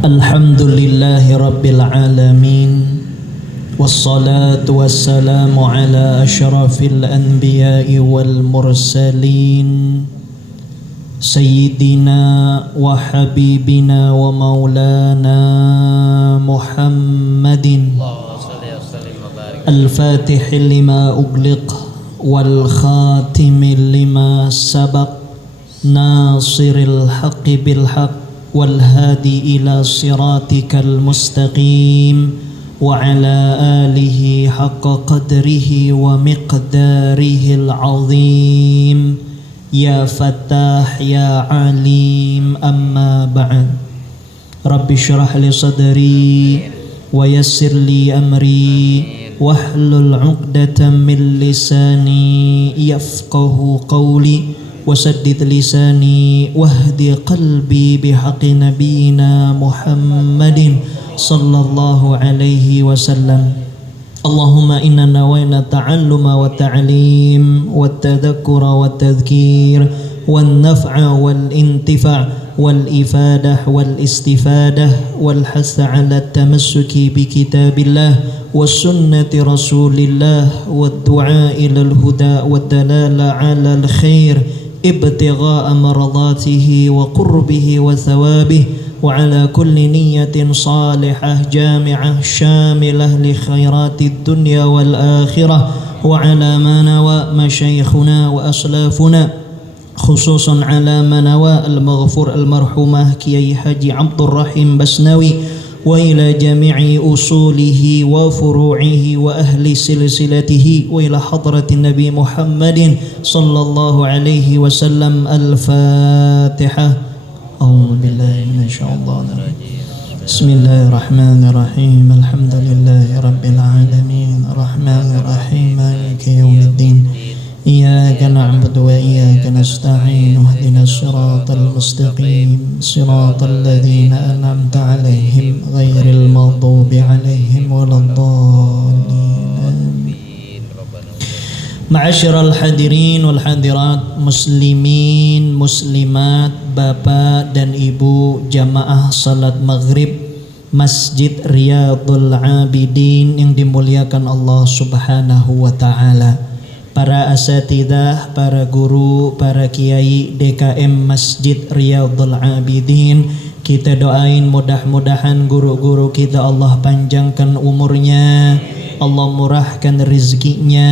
Alhamdulillahi Rabbil Alamin, wassalatu wassalamu ala ashrafil anbiya'i wal mursalin, Sayyidina wa habibina wa maulana Muhammadin al-fatihi lima ugliq wal khatimi lima sabaq, nasiril haqqi bil haqq wal hadi ila siratikal mustaqim, wa ala alihi haqqa qadrihi wa miqdarihil azim. Ya Fattah ya Alim, amma ba'd. Rabbi syrah li sadri wa yassir li amri wahlul 'uqdatam min lisani yafqahu qawli wasaddid lisani wahdi qalbi bihaqqi nabiyina Muhammadin sallallahu alaihi wasallam. Allahumma inna nawayna ta'alluma wa ta'lim wa tadhakkura wa tadhkir wal naf'a wal intifa' wal ifadah wal istifadah wal hasa ala tamassuki bi kitabillah wa sunnati rasulillah wa du'a ilal huda wa dalala ala al khair ibtigha'a maradatihi wa qurbihi wa thawabihi wa ala kulli niyatin salihah jami'ah syamilah li khairatid dunya wal akhirah wa ala ma nawa masyayikhuna wa aslafuna khususan ala ma nawa al-maghfur al-marhumah Kiai Haji Abdul Rahim Basnawi wa ila jami'i usulihi wa furu'ihi wa ahli silsilatihi wa ila hadratin Nabi Muhammadin sallallahu alaihi wasallam. Al-Fatihah. A'udzu billahi minasyaitonir rajim. Bismillahirrahmanirrahim. Alhamdulillahi rabbil alamin, arrahmanir rahim, maliki yaumiddin. Iyyaka na'budu wa iyyaka nasta'in. Ihdinas siratal mustaqim, siratal ladzina an'amta 'alaihim ghairil maghdubi 'alaihim waladdallin. Ma'asyiral hadirin wal hadirat, muslimin muslimat, bapak dan ibu jamaah salat maghrib Masjid Riyadhul Abidin yang dimuliakan Allah Subhanahu wa taala. Para asatidzah, para guru, para kiai DKM Masjid Riyadhul Abidin, kita doain mudah-mudahan guru-guru kita Allah panjangkan umurnya, Allah murahkan rezekinya,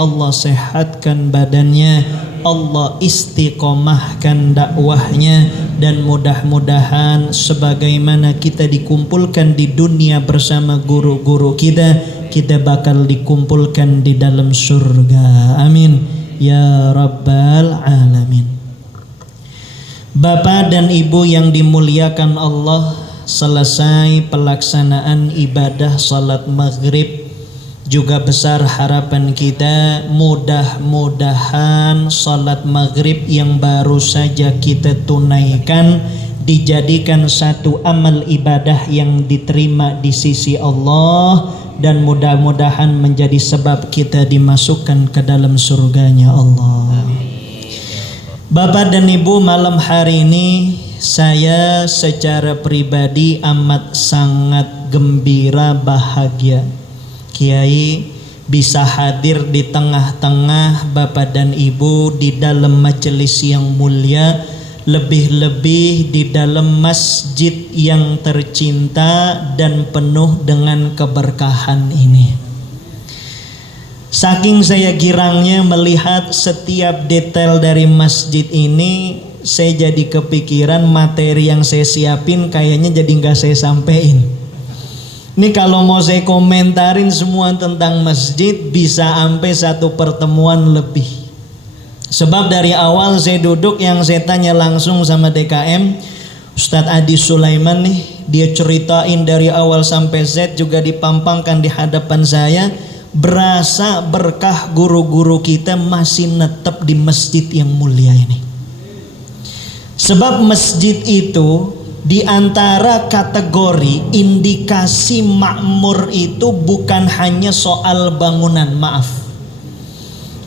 Allah sehatkan badannya, Allah istiqomahkan dakwahnya, dan mudah-mudahan sebagaimana kita dikumpulkan di dunia bersama guru-guru kita bakal dikumpulkan di dalam surga. Amin ya rabbal alamin. Bapak dan ibu yang dimuliakan Allah, selesai pelaksanaan ibadah salat maghrib, juga besar harapan kita mudah-mudahan salat maghrib yang baru saja kita tunaikan dijadikan satu amal ibadah yang diterima di sisi Allah, dan mudah-mudahan menjadi sebab kita dimasukkan ke dalam surganya Allah. Bapak dan ibu, malam hari ini saya secara pribadi amat sangat gembira, bahagia Kiai bisa hadir di tengah-tengah Bapak dan Ibu di dalam majelis yang mulia, lebih-lebih di dalam masjid yang tercinta dan penuh dengan keberkahan ini. Saking saya girangnya melihat setiap detail dari masjid ini, saya jadi kepikiran materi yang saya siapin kayaknya jadi nggak saya sampein. Ini kalau mau saya komentarin semua tentang masjid bisa sampai satu pertemuan lebih. Sebab dari awal saya duduk, yang saya tanya langsung sama DKM Ustadz Adi Sulaiman nih, dia ceritain dari awal sampai Z, juga dipampangkan di hadapan saya. Berasa berkah guru-guru kita masih netep di masjid yang mulia ini. Sebab masjid itu di antara kategori indikasi makmur itu bukan hanya soal bangunan, maaf.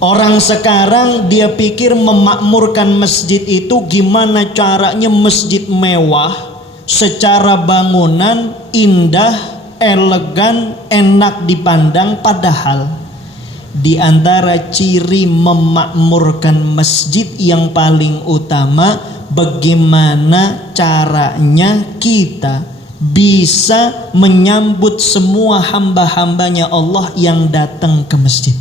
Orang sekarang dia pikir memakmurkan masjid itu gimana caranya masjid mewah, secara bangunan indah, elegan, enak dipandang, padahal di antara ciri memakmurkan masjid yang paling utama, bagaimana caranya kita bisa menyambut semua hamba-hambanya Allah yang datang ke masjid.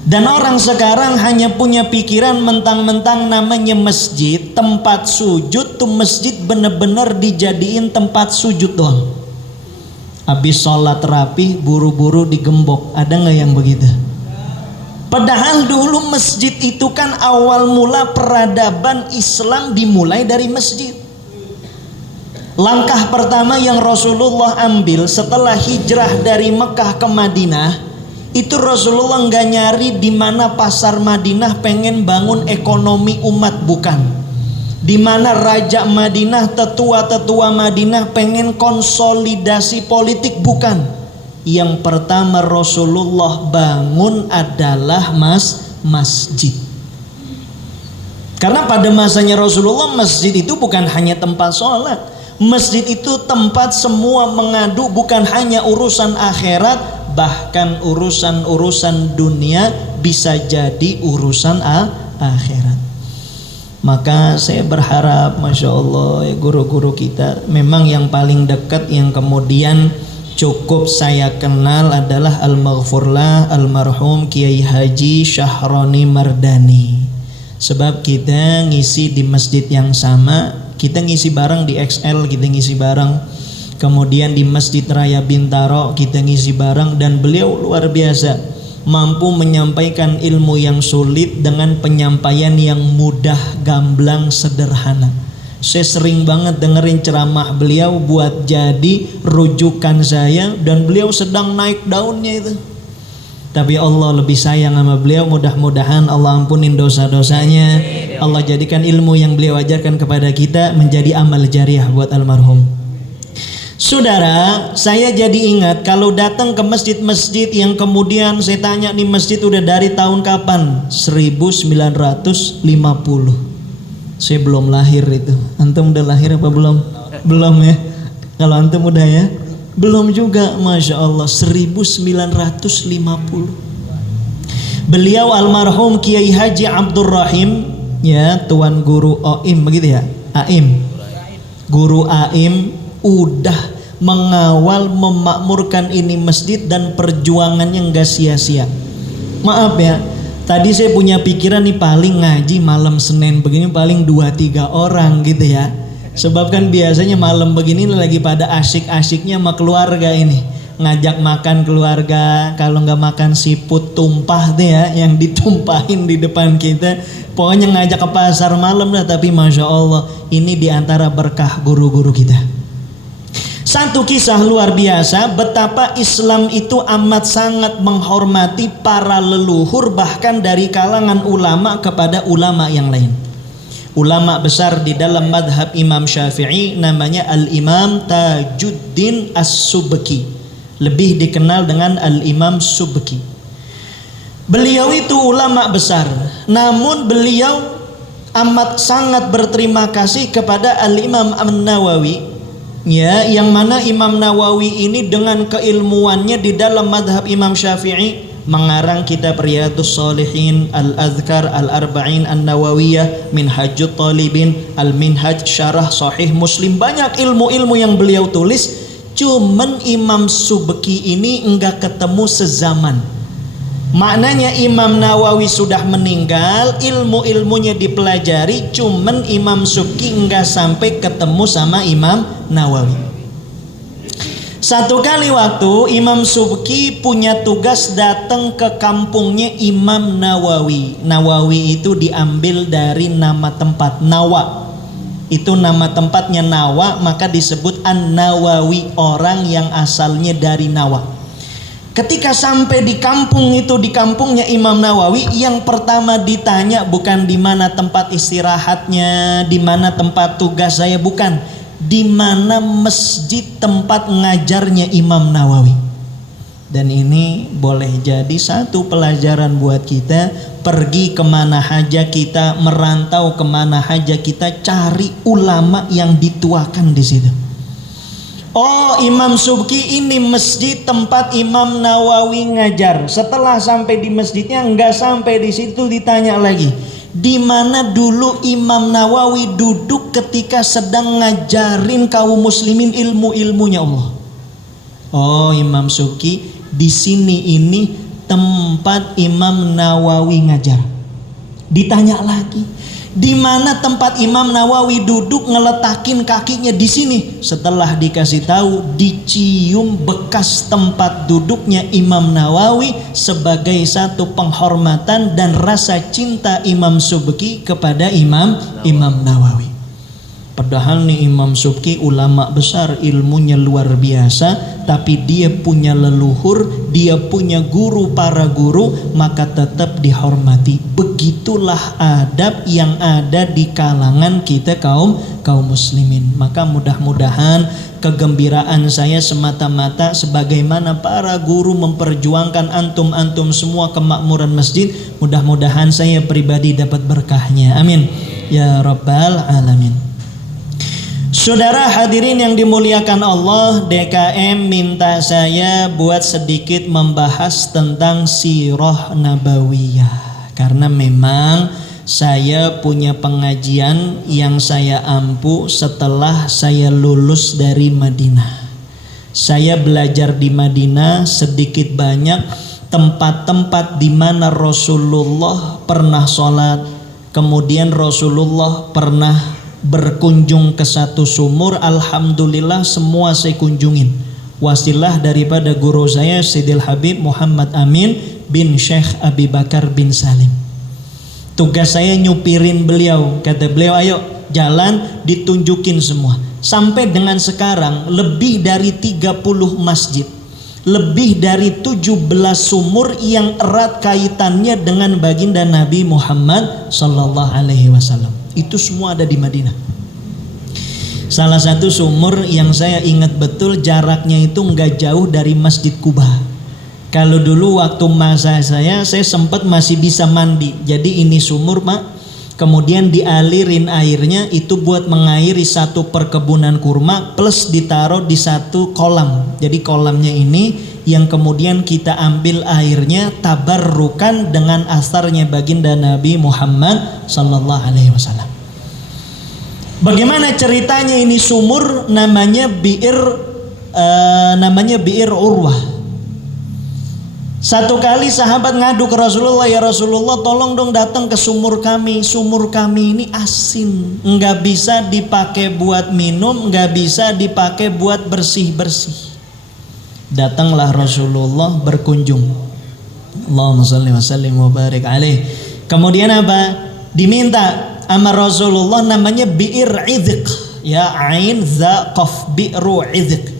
Dan orang sekarang hanya punya pikiran mentang-mentang namanya masjid, tempat sujud tuh masjid bener-bener dijadiin tempat sujud doang. Habis sholat rapih buru-buru digembok. Ada nggak yang begitu? Padahal dulu masjid itu kan awal mula peradaban Islam dimulai dari masjid. Langkah pertama yang Rasulullah ambil setelah hijrah dari Mekah ke Madinah, itu Rasulullah nggak nyari di mana pasar Madinah pengen bangun ekonomi umat, bukan. Di mana Raja Madinah, tetua-tetua Madinah pengen konsolidasi politik, bukan. Yang pertama Rasulullah bangun adalah masjid. Karena pada masanya Rasulullah masjid itu bukan hanya tempat sholat. Masjid itu tempat semua mengadu, bukan hanya urusan akhirat, bahkan urusan-urusan dunia bisa jadi urusan akhirat. Maka saya berharap, Masya Allah ya, guru-guru kita memang yang paling dekat yang kemudian cukup saya kenal adalah Al-Maghfurlah Almarhum Kiai Haji Syahroni Mardani. Sebab kita ngisi di masjid yang sama, kita ngisi bareng di XL, kita ngisi bareng. Kemudian di Masjid Raya Bintaro kita ngisi bareng, dan beliau luar biasa mampu menyampaikan ilmu yang sulit dengan penyampaian yang mudah, gamblang, sederhana. Saya sering banget dengerin ceramah beliau buat jadi rujukan saya, dan beliau sedang naik daunnya itu. Tapi Allah lebih sayang sama beliau. Mudah-mudahan Allah ampunin dosa-dosanya. Allah jadikan ilmu yang beliau ajarkan kepada kita menjadi amal jariah buat almarhum. Saudara, saya jadi ingat kalau datang ke masjid-masjid yang kemudian saya tanya, nih masjid udah dari tahun kapan? 1950. Saya belum lahir itu. Antum udah lahir apa belum? Belum ya. Kalau antum udah ya? Belum juga, Masya Allah. 1950. Beliau almarhum Kiai Haji Abdul Rahim, ya, Tuan Guru Oim, begitu ya? Aim. Guru Aim udah mengawal memakmurkan ini masjid, dan perjuangannya nggak sia-sia. Maaf ya, tadi saya punya pikiran nih paling ngaji malam Senin begini paling 2-3 orang gitu ya. Sebab kan biasanya malam begini lagi pada asyik-asyiknya sama keluarga ini, ngajak makan keluarga. Kalau nggak makan siput tumpah deh ya, yang ditumpahin di depan kita. Pokoknya ngajak ke pasar malam lah. Tapi Masya Allah, ini diantara berkah guru-guru kita. Satu kisah luar biasa betapa Islam itu amat sangat menghormati para leluhur, bahkan dari kalangan ulama kepada ulama yang lain. Ulama besar di dalam madhab Imam Syafi'i namanya Al-Imam Tajuddin As-Subki, lebih dikenal dengan Al-Imam Subki. Beliau itu ulama besar, namun beliau amat sangat berterima kasih kepada Al-Imam An-Nawawi, ya, yang mana Imam Nawawi ini dengan keilmuannya di dalam madhab Imam Syafi'i mengarang kitab Riyadhus Shalihin, Al-Adhkar, Al-Arba'in An-Nawawiyah, Minhajut Talibin, Al-Minhaj, Syarah Sahih Muslim. Banyak ilmu-ilmu yang beliau tulis. Cuman Imam Subki ini enggak ketemu sezaman. Maknanya Imam Nawawi sudah meninggal, ilmu-ilmunya dipelajari, cuman Imam Subki enggak sampai ketemu sama Imam Nawawi. Satu kali waktu Imam Subki punya tugas datang ke kampungnya Imam Nawawi. Nawawi itu diambil dari nama tempat Nawa. Itu nama tempatnya Nawa, maka disebut An-Nawawi, orang yang asalnya dari Nawa. Ketika sampai di kampung itu, di kampungnya Imam Nawawi, yang pertama ditanya bukan di mana tempat istirahatnya, di mana tempat tugas saya, bukan, di mana masjid tempat ngajarnya Imam Nawawi. Dan ini boleh jadi satu pelajaran buat kita, pergi kemana haja kita, merantau kemana haja kita, cari ulama yang dituakan di situ. Oh, Imam Subki ini masjid tempat Imam Nawawi ngajar. Setelah sampai di masjidnya, nggak sampai di situ, ditanya lagi, di mana dulu Imam Nawawi duduk ketika sedang ngajarin kaum muslimin ilmu-ilmunya Allah. Oh, Imam Subki, di sini ini tempat Imam Nawawi ngajar. Ditanya lagi, di mana tempat Imam Nawawi duduk ngeletakin kakinya? Di sini. Setelah dikasih tahu, dicium bekas tempat duduknya Imam Nawawi sebagai satu penghormatan dan rasa cinta Imam Subki kepada Imam Nawawi. Padahal nih Imam Subki ulama besar, ilmunya luar biasa, tapi dia punya leluhur, dia punya guru para guru, maka tetap dihormati. Begitulah adab yang ada di kalangan kita kaum muslimin. Maka mudah-mudahan kegembiraan saya semata-mata sebagaimana para guru memperjuangkan antum-antum semua kemakmuran masjid. Mudah-mudahan saya pribadi dapat berkahnya. Amin ya rabbal alamin. Saudara hadirin yang dimuliakan Allah, DKM minta saya buat sedikit membahas tentang sirah nabawiyah. Karena memang saya punya pengajian yang saya ampu setelah saya lulus dari Madinah. Saya belajar di Madinah sedikit banyak tempat-tempat di mana Rasulullah pernah sholat, kemudian Rasulullah pernah berkunjung ke satu sumur. Alhamdulillah semua saya kunjungin, wasilah daripada guru saya Sidil Habib Muhammad Amin bin Syekh Abi Bakar bin Salim. Tugas saya nyupirin beliau, kata beliau ayo jalan, ditunjukin semua. Sampai dengan sekarang lebih dari 30 masjid, lebih dari 17 sumur yang erat kaitannya dengan baginda Nabi Muhammad sallallahu alaihi wasallam. Itu semua ada di Madinah. Salah satu sumur yang saya ingat betul jaraknya itu nggak jauh dari Masjid Kuba. Kalau dulu waktu masa saya sempat masih bisa mandi. Jadi ini sumur Pak, kemudian dialirin airnya itu buat mengairi satu perkebunan kurma plus ditaruh di satu kolam. Jadi kolamnya ini yang kemudian kita ambil airnya tabarrukan dengan asarnya baginda Nabi Muhammad sallallahu alaihi wasallam. Bagaimana ceritanya ini sumur? Namanya Bi'ir Urwah. Satu kali sahabat ngadu ke Rasulullah, ya Rasulullah tolong dong datang ke sumur kami. Sumur kami ini asin, nggak bisa dipakai buat minum, nggak bisa dipakai buat bersih-bersih. Datanglah Rasulullah berkunjung. Allahumma shalli wa sallim wa barik alaih. Kemudian apa? Diminta sama Rasulullah namanya Bi'ir Idhiq, ya ain za qaf bi'ru idhiq.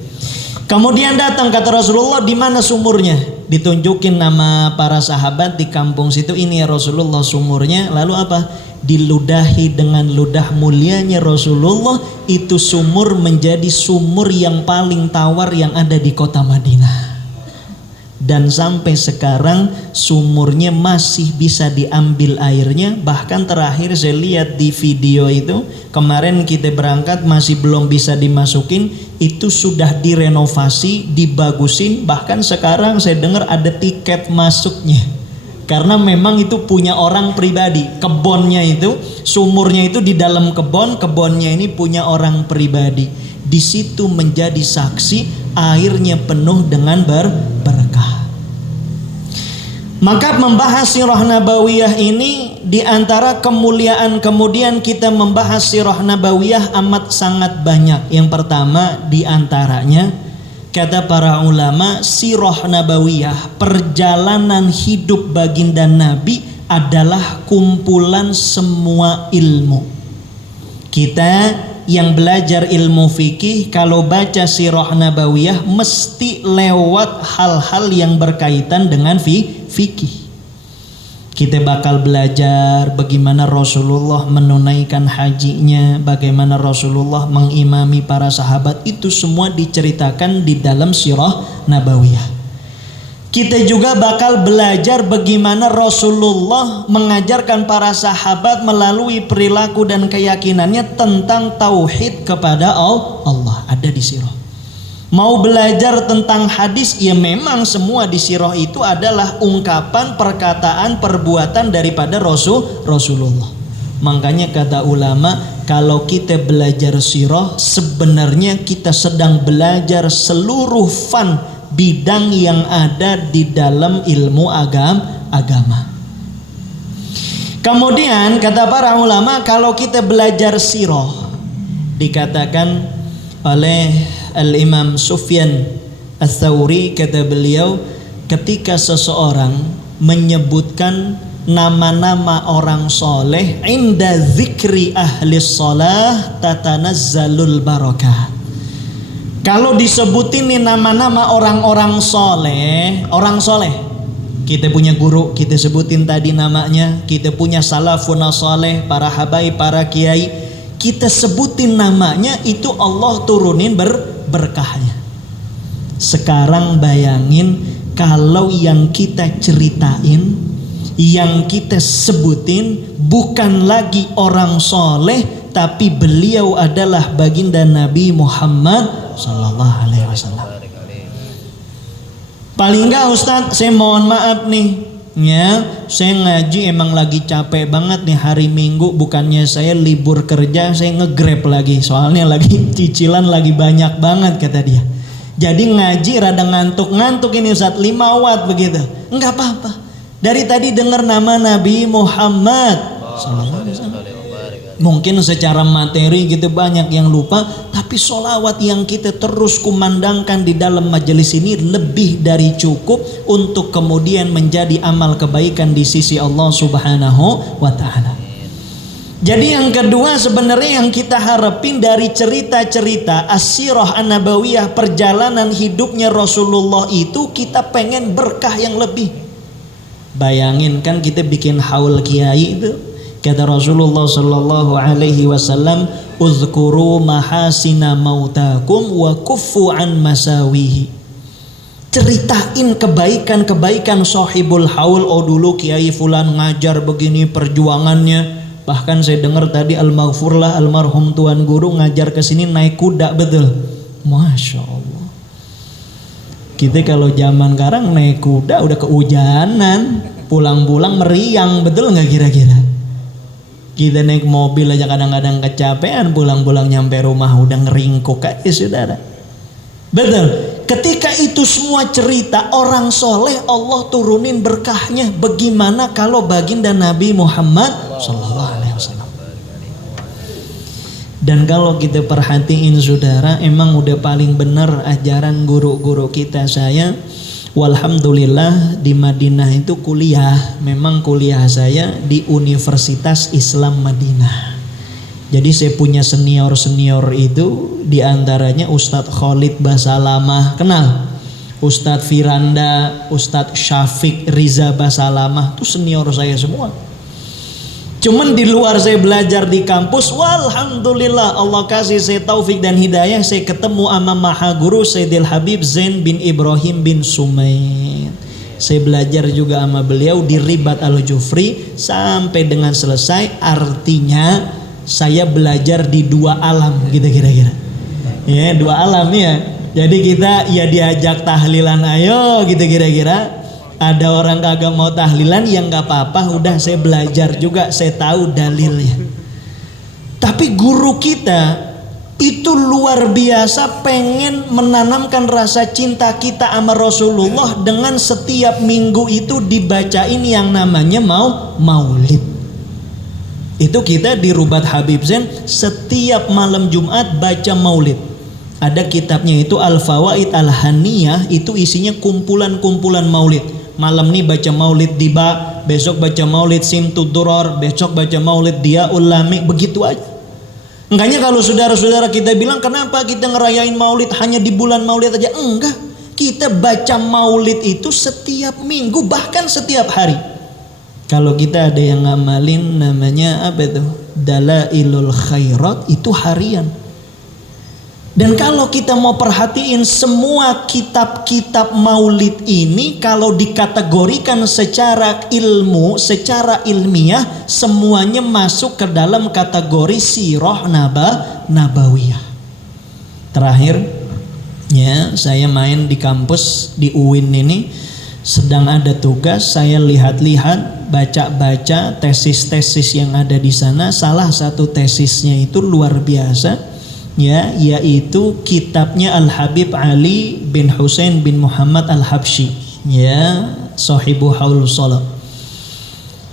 Kemudian datang kata Rasulullah, di mana sumurnya? Ditunjukin nama para sahabat di kampung situ, ini ya Rasulullah sumurnya. Lalu apa? Diludahi dengan ludah mulianya Rasulullah, itu sumur menjadi sumur yang paling tawar yang ada di kota Madinah. Dan sampai sekarang sumurnya masih bisa diambil airnya. Bahkan terakhir saya lihat di video itu, kemarin kita berangkat masih belum bisa dimasukin, itu sudah direnovasi, dibagusin. Bahkan sekarang saya dengar ada tiket masuknya, karena memang itu punya orang pribadi. Kebonnya itu, sumurnya itu di dalam kebon, kebonnya ini punya orang pribadi. Di situ menjadi saksi, airnya penuh dengan berkah. Maka membahas sirah nabawiyah ini diantara kemuliaan, kemudian kita membahas sirah nabawiyah amat sangat banyak. Yang pertama diantaranya, kata para ulama, sirah nabawiyah, perjalanan hidup baginda Nabi adalah kumpulan semua ilmu. Kita yang belajar ilmu fikih kalau baca sirah nabawiyah mesti lewat hal-hal yang berkaitan dengan fikih. Kita bakal belajar bagaimana Rasulullah menunaikan hajinya, bagaimana Rasulullah mengimami para sahabat, itu semua diceritakan di dalam sirah nabawiyah. Kita juga bakal belajar bagaimana Rasulullah mengajarkan para sahabat melalui perilaku dan keyakinannya tentang tauhid kepada Allah. Ada di sirah. Mau belajar tentang hadis, ya memang semua di sirah itu adalah ungkapan, perkataan, perbuatan daripada Rasulullah. Makanya kata ulama, kalau kita belajar sirah, sebenarnya kita sedang belajar seluruh bidang yang ada di dalam ilmu agama. Kemudian kata para ulama, kalau kita belajar sirah, dikatakan oleh Al-Imam Sufyan Ats-Tsauri, kata beliau, ketika seseorang menyebutkan nama-nama orang soleh, inda zikri ahli shalah tatanazzalul barakah. Kalau disebutin nih nama-nama orang-orang soleh, kita punya guru, kita sebutin tadi namanya, kita punya salafun soleh, para habaib, para kiai, kita sebutin namanya, itu Allah turunin berkahnya. Sekarang bayangin kalau yang kita ceritain, yang kita sebutin bukan lagi orang soleh, tapi beliau adalah baginda Nabi Muhammad Sallallahu Alaihi Wasallam. Paling enggak Ustadz, saya mohon maaf nih, ya, saya ngaji emang lagi capek banget nih hari Minggu, bukannya saya libur kerja, saya nge-grab lagi, soalnya lagi cicilan lagi banyak banget kata dia. Jadi ngaji rada ngantuk-ngantuk ini Ustadz, 5 watt begitu. Enggak apa-apa. Dari tadi dengar nama Nabi Muhammad Sallallahu Alaihi Wasallam. Mungkin secara materi gitu banyak yang lupa, tapi sholawat yang kita terus kumandangkan di dalam majelis ini lebih dari cukup untuk kemudian menjadi amal kebaikan di sisi Allah Subhanahu wa Ta'ala. Jadi yang kedua, sebenarnya yang kita harapin dari cerita-cerita as-sirah an-nabawiyah, perjalanan hidupnya Rasulullah itu, kita pengen berkah yang lebih. Bayangin kan kita bikin haul kiai itu, kata Rasulullah sallallahu alaihi wasallam, uzkuru mahasina mautakum wa kuffu an masawihi. Ceritain kebaikan-kebaikan sahibul haul. Oh dulu kiai fulan ngajar begini perjuangannya. Bahkan saya dengar tadi al-maghfurlah almarhum tuan guru ngajar ke sini naik kuda, betul. Masya Allah. Kita kalau zaman sekarang naik kuda udah kehujanan, pulang-pulang meriang, betul nggak kira-kira? Kita naik mobil aja kadang-kadang kecapean, pulang-pulang nyampe rumah udah ngeringkuk aja saudara. Betul. Ketika itu semua cerita orang soleh, Allah turunin berkahnya. Bagaimana kalau baginda Nabi Muhammad Sallallahu Alaihi Wasallam? Dan kalau kita perhatiin saudara, emang udah paling benar ajaran guru-guru kita. Saya walhamdulillah di Madinah itu kuliah, memang kuliah saya di Universitas Islam Madinah. Jadi saya punya senior-senior itu, diantaranya Ustadz Khalid Basalamah, kenal? Ustadz Firanda, Ustadz Syafiq Riza Basalamah, itu senior saya semua. Cuman di luar saya belajar di kampus, walhamdulillah Allah kasih saya taufik dan hidayah, saya ketemu sama maha guru Sayyidil Habib Zain bin Ibrahim bin Sumaid. Saya belajar juga sama beliau di Ribat Al-Jufri sampai dengan selesai. Artinya saya belajar di 2 alam gitu kira-kira. Ya, 2 alam ya. Jadi kita ya diajak tahlilan ayo gitu kira-kira. Ada orang kagak mau tahlilan, ya nggak apa-apa, udah saya belajar juga, saya tahu dalilnya. Tapi guru kita itu luar biasa pengen menanamkan rasa cinta kita sama Rasulullah dengan setiap minggu itu dibacain yang namanya maulid. Itu kita di Rubat Habib Zain setiap malam Jumat baca maulid. Ada kitabnya itu Al-Fawaid Al-Haniyah, itu isinya kumpulan-kumpulan maulid. Malam nih baca maulid Diba, besok baca maulid Simtud Duror, besok baca maulid Diaul Lami, begitu aja. Enggaknya kalau saudara-saudara kita bilang kenapa kita ngerayain maulid hanya di bulan maulid aja? Enggak, kita baca maulid itu setiap minggu, bahkan setiap hari. Kalau kita ada yang ngamalin namanya apa itu? Dalailul Khairat, itu harian. Dan kalau kita mau perhatiin semua kitab-kitab maulid ini kalau dikategorikan secara ilmu, secara ilmiah, semuanya masuk ke dalam kategori sirah nabawiyah. Terakhir, ya, saya main di kampus di UIN ini, sedang ada tugas, saya lihat-lihat, baca-baca tesis-tesis yang ada di sana. Salah satu tesisnya itu luar biasa, ya, yaitu kitabnya Al-Habib Ali bin Husain bin Muhammad Al-Habsyi, ya, sahibu Haul Salat.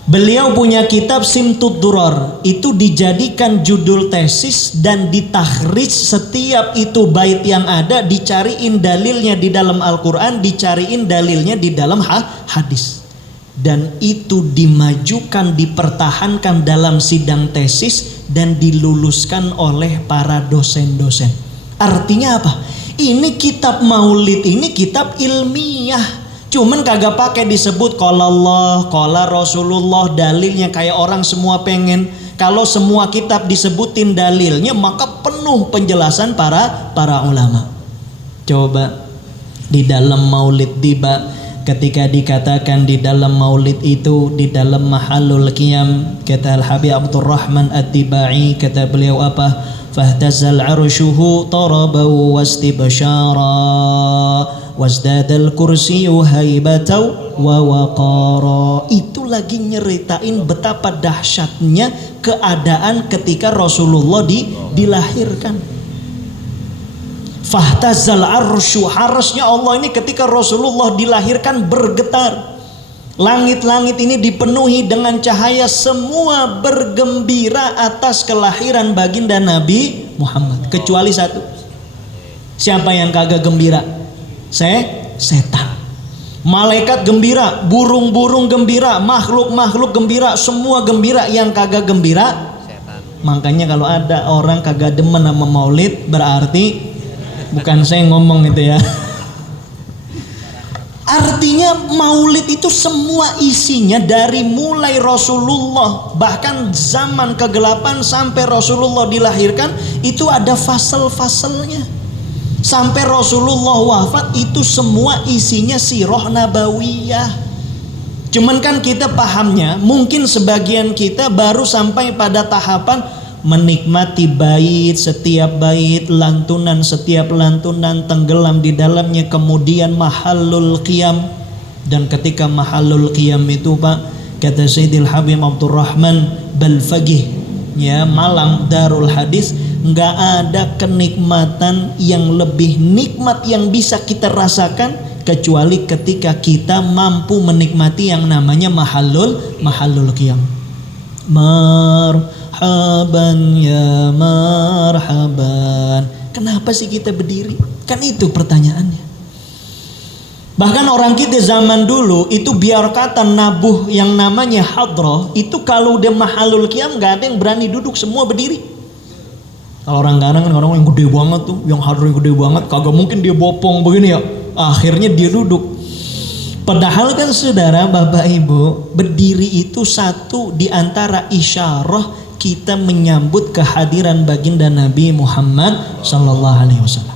Beliau punya kitab Simtud Durar, itu dijadikan judul tesis dan ditahriz setiap itu bait yang ada, dicariin dalilnya di dalam Al-Quran, dicariin dalilnya di dalam hadis. Dan itu dimajukan, dipertahankan dalam sidang tesis dan diluluskan oleh para dosen-dosen. Artinya apa? Ini kitab maulid, ini kitab ilmiah. Cuman kagak pakai disebut qala Allah, qala Rasulullah, dalilnya kayak orang semua pengen. Kalau semua kitab disebutin dalilnya, maka penuh penjelasan para ulama. Coba di dalam maulid tiba, ketika dikatakan di dalam maulid itu, di dalam mahalul qiyam, kata Al-Habib Abdurrahman At-Tibai, kata beliau apa? Fahtazal arshuhu tarabahu wastibsyara wasdadal kursiyu haibatan wa waqara. Itu lagi nyeritain betapa dahsyatnya keadaan ketika Rasulullah dilahirkan. Fahtazal arshu, harusnya Allah ini ketika Rasulullah dilahirkan bergetar. Langit-langit ini dipenuhi dengan cahaya, semua bergembira atas kelahiran baginda Nabi Muhammad, kecuali satu. Siapa yang kagak gembira? Setan. Malaikat gembira, burung-burung gembira, makhluk-makhluk gembira, semua gembira. Yang kagak gembira setan. Makanya kalau ada orang kagak demen sama maulid, berarti bukan saya ngomong itu ya. Artinya maulid itu semua isinya dari mulai Rasulullah, bahkan zaman kegelapan sampai Rasulullah dilahirkan, itu ada fasal-fasalnya. Sampai Rasulullah wafat itu semua isinya sirah nabawiyah. Cuman kan kita pahamnya, mungkin sebagian kita baru sampai pada tahapan menikmati bait, setiap bait, lantunan, setiap lantunan tenggelam di dalamnya, kemudian mahallul qiyam. Dan ketika mahallul qiyam itu Pak, kata Sayyidil Habib Abdurrahman Balfaqih, ya, malam Darul Hadis, nggak ada kenikmatan yang lebih nikmat yang bisa kita rasakan kecuali ketika kita mampu menikmati yang namanya mahallul qiyam. Marhaban ya marhaban. Kenapa sih kita berdiri? Kan itu pertanyaannya. Bahkan orang kita zaman dulu itu biar kata nabuh yang namanya hadroh, itu kalau udah mahallul qiyam gak ada yang berani duduk, semua berdiri. Kalau orang kadang kan orang yang gede banget tuh, yang hadroh yang gede banget, kagak mungkin dia bopong begini ya. Akhirnya dia duduk. Padahal kan saudara, bapak ibu, berdiri itu satu di antara isyarah kita menyambut kehadiran baginda Nabi Muhammad Sallallahu Alaihi Wasallam.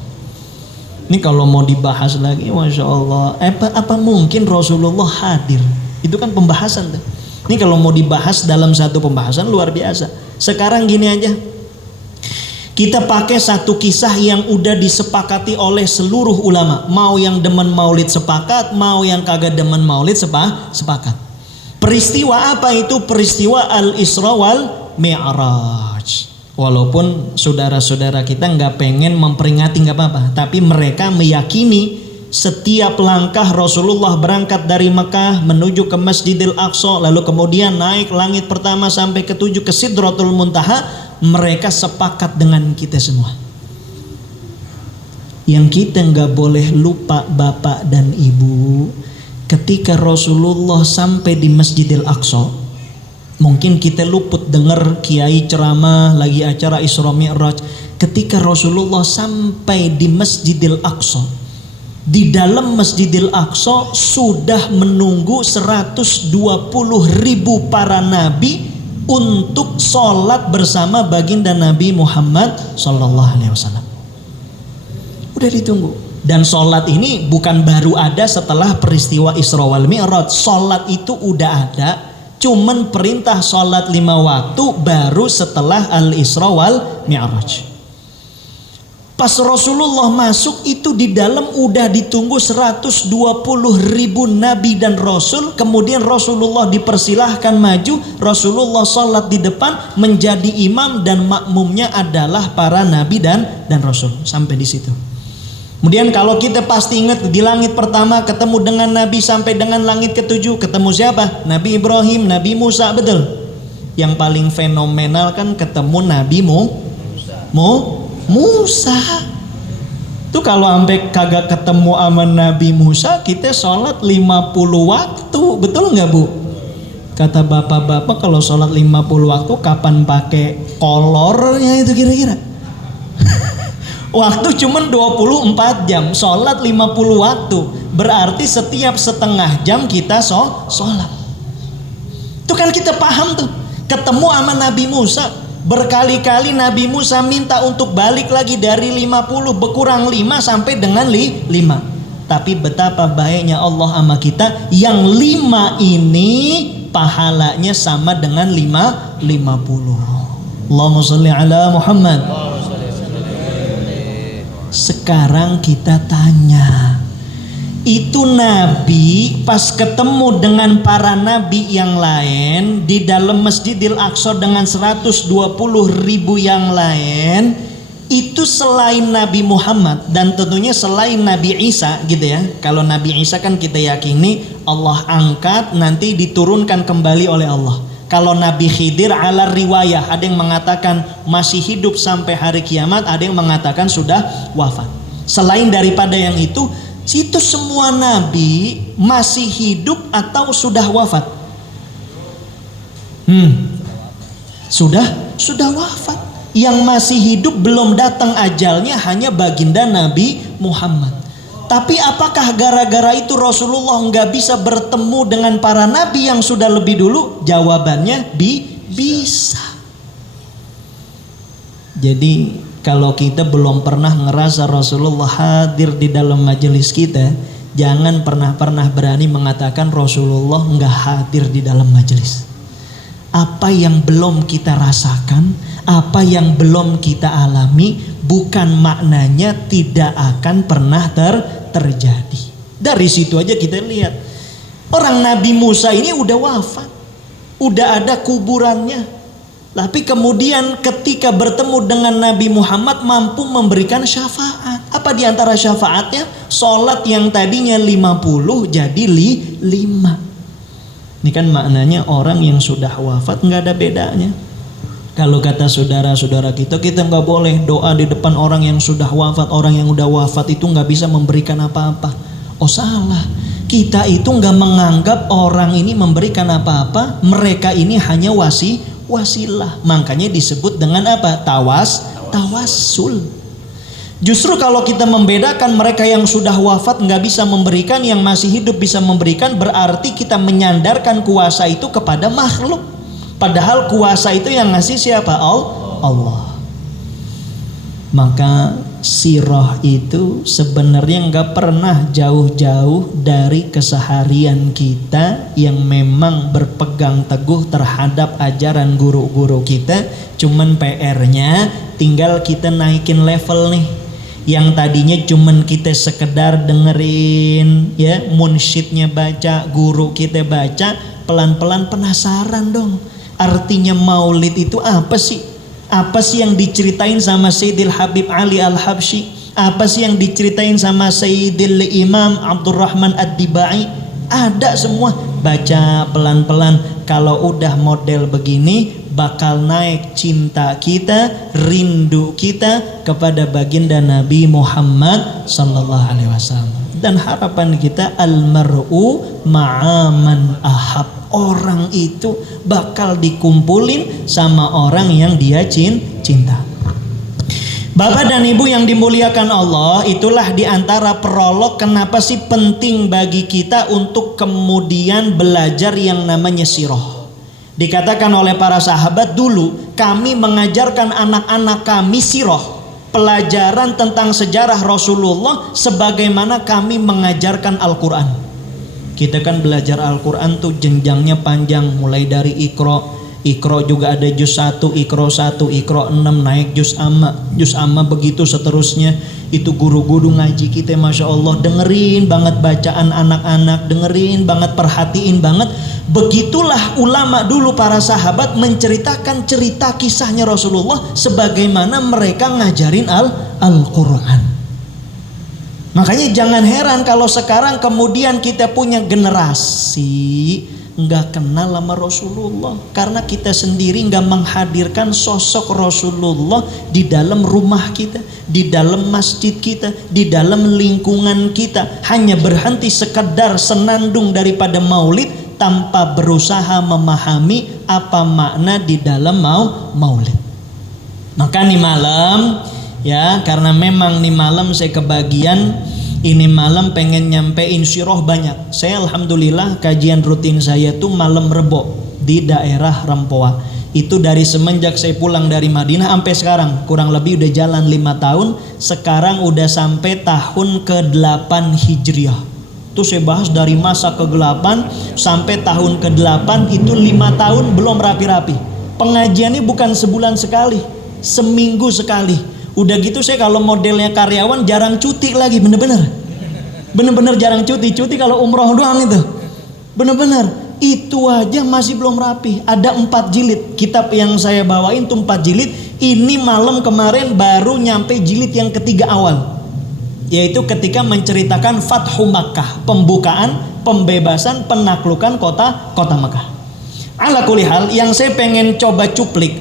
Ini kalau mau dibahas lagi, masya Allah, apa mungkin Rasulullah hadir? Itu kan pembahasan tuh. Ini kalau mau dibahas dalam satu pembahasan luar biasa. Sekarang gini aja, kita pakai satu kisah yang udah disepakati oleh seluruh ulama. Mau yang demen maulid sepakat, mau yang kagak demen maulid sepakat. Peristiwa apa itu? Peristiwa Al-Isra wal Mi'raj. Walaupun saudara-saudara kita nggak pengen memperingati, nggak apa-apa, tapi mereka meyakini setiap langkah Rasulullah berangkat dari Mekah menuju ke Masjidil Aqsa, lalu kemudian naik langit pertama sampai ke 7 ke Sidratul Muntaha, mereka sepakat dengan kita semua. Yang kita nggak boleh lupa bapak dan ibu, ketika Rasulullah sampai di Masjidil Aqsa, mungkin kita luput dengar kiai ceramah lagi acara Isra Mi'raj. Ketika Rasulullah sampai di Masjidil Aqsa, di dalam Masjidil Aqsa sudah menunggu 120.000 para nabi untuk sholat bersama baginda Nabi Muhammad Sallallahu Alaihi Wasallam. Udah ditunggu. Dan sholat ini bukan baru ada setelah peristiwa Isra wal Mi'raj. Sholat itu udah ada, cuman perintah sholat 5 waktu baru setelah al-Isra wal Mi'raj. Pas Rasulullah masuk itu di dalam udah ditunggu 120.000 nabi dan rasul. Kemudian Rasulullah dipersilahkan maju. Rasulullah sholat di depan menjadi imam dan makmumnya adalah para nabi dan rasul. Sampai di situ. Kemudian kalau kita pasti ingat di langit pertama ketemu dengan nabi sampai dengan langit ke-7 ketemu siapa? Nabi Ibrahim, Nabi Musa, betul. Yang paling fenomenal kan ketemu Nabi Musa. Tuh kalau sampai kagak ketemu sama Nabi Musa, kita sholat 50 waktu, betul nggak Bu? Kata bapak-bapak kalau sholat 50 waktu kapan pakai kolornya itu kira-kira? Waktu cuman 24 jam, sholat 50 waktu, berarti setiap setengah jam kita sholat. Itu kan kita paham tuh, ketemu sama Nabi Musa. Berkali-kali Nabi Musa minta untuk balik lagi dari 50 berkurang 5 sampai dengan 5. Tapi betapa baiknya Allah sama kita, yang 5 ini pahalanya sama dengan 50. Allahumma sholli ala Muhammad. Sekarang kita tanya, itu Nabi pas ketemu dengan para Nabi yang lain di dalam Masjidil Aqsa dengan 120.000 yang lain, itu selain Nabi Muhammad dan tentunya selain Nabi Isa gitu ya. Kalau Nabi Isa kan kita yakini Allah angkat nanti diturunkan kembali oleh Allah. Kalau Nabi Khidir ala riwayah, ada yang mengatakan masih hidup sampai hari kiamat, ada yang mengatakan sudah wafat. Selain daripada yang itu semua nabi masih hidup atau sudah wafat? Sudah wafat. Yang masih hidup belum datang ajalnya hanya baginda Nabi Muhammad. Tapi apakah gara-gara itu Rasulullah nggak bisa bertemu dengan para nabi yang sudah lebih dulu? Jawabannya bisa. Jadi kalau kita belum pernah ngerasa Rasulullah hadir di dalam majelis kita, jangan pernah berani mengatakan Rasulullah nggak hadir di dalam majelis. Apa yang belum kita rasakan, apa yang belum kita alami, bukan maknanya tidak akan pernah terjadi. Dari situ aja kita lihat, orang Nabi Musa ini udah wafat, udah ada kuburannya. Tapi kemudian ketika bertemu dengan Nabi Muhammad mampu memberikan syafaat. Apa diantara syafaatnya? Sholat yang tadinya 50 jadi 5. Ini kan maknanya orang yang sudah wafat nggak ada bedanya. Kalau kata saudara-saudara kita nggak boleh doa di depan orang yang sudah wafat. Orang yang udah wafat itu nggak bisa memberikan apa-apa. Oh salah. Kita itu nggak menganggap orang ini memberikan apa-apa. Mereka ini hanya wasilah. Makanya disebut dengan apa? Tawassul. Justru kalau kita membedakan mereka yang sudah wafat nggak bisa memberikan, yang masih hidup bisa memberikan, berarti kita menyandarkan kuasa itu kepada makhluk. Padahal kuasa itu yang ngasih siapa? Allah. Maka sirah itu sebenarnya nggak pernah jauh-jauh dari keseharian kita yang memang berpegang teguh terhadap ajaran guru-guru kita. Cuman PR-nya tinggal kita naikin level nih. Yang tadinya cuman kita sekedar dengerin ya, munsyidnya baca, guru kita baca, pelan-pelan penasaran dong. Artinya maulid itu apa sih? Apa sih yang diceritain sama Sayyidil Habib Ali Al-Habsyi? Apa sih yang diceritain sama Sayyidil Imam Abdurrahman Ad-Dibai? Ada semua. Baca pelan-pelan. Kalau udah model begini, bakal naik cinta kita, rindu kita kepada baginda Nabi Muhammad sallallahu alaihi wasallam. Dan harapan kita almar'u ma'aman ahab. Orang itu bakal dikumpulin sama orang yang dia cinta. Bapak dan Ibu yang dimuliakan Allah, itulah diantara prolog kenapa sih penting bagi kita untuk kemudian belajar yang namanya sirah. Dikatakan oleh para sahabat dulu, kami mengajarkan anak-anak kami sirah. pelajaran tentang sejarah Rasulullah sebagaimana kami mengajarkan Al-Quran. Kita kan belajar Al-Quran tuh jenjangnya panjang, mulai dari Iqra juga ada juz 1, Iqra 1, Iqra 6, naik juz amma begitu seterusnya. Itu guru-guru ngaji kita Masya Allah dengerin banget bacaan anak-anak, dengerin banget, perhatiin banget. Begitulah ulama dulu, para sahabat menceritakan cerita kisahnya Rasulullah sebagaimana mereka ngajarin Al-Quran. Makanya jangan heran kalau sekarang kemudian kita punya generasi nggak kenal sama Rasulullah, karena kita sendiri nggak menghadirkan sosok Rasulullah di dalam rumah kita, di dalam masjid kita, di dalam lingkungan kita. Hanya berhenti sekedar senandung daripada maulid tanpa berusaha memahami apa makna di dalam maulid. Maka nih malam ya, karena memang nih malam saya kebagian, ini malam pengen nyampein sirah banyak. Saya alhamdulillah kajian rutin saya tuh malam Rebo di daerah Rempoa. Itu dari semenjak saya pulang dari Madinah sampai sekarang, kurang lebih udah jalan 5 tahun. Sekarang udah sampai tahun ke-8 Hijriah. Itu saya bahas dari masa ke-8 sampai tahun ke-8, itu 5 tahun belum rapi-rapi. Pengajiannya bukan sebulan sekali, seminggu sekali. Udah gitu saya kalau modelnya karyawan jarang cuti lagi, bener-bener jarang cuti kalau umroh doang itu. Bener-bener itu aja masih belum rapi. Ada 4 jilid kitab yang saya bawain tuh, 4 jilid. Ini malam kemarin baru nyampe jilid yang ketiga awal, yaitu ketika menceritakan Fathu Makkah, pembukaan, pembebasan, penaklukan kota Makkah. Ala kulli hal, yang saya pengen coba cuplik,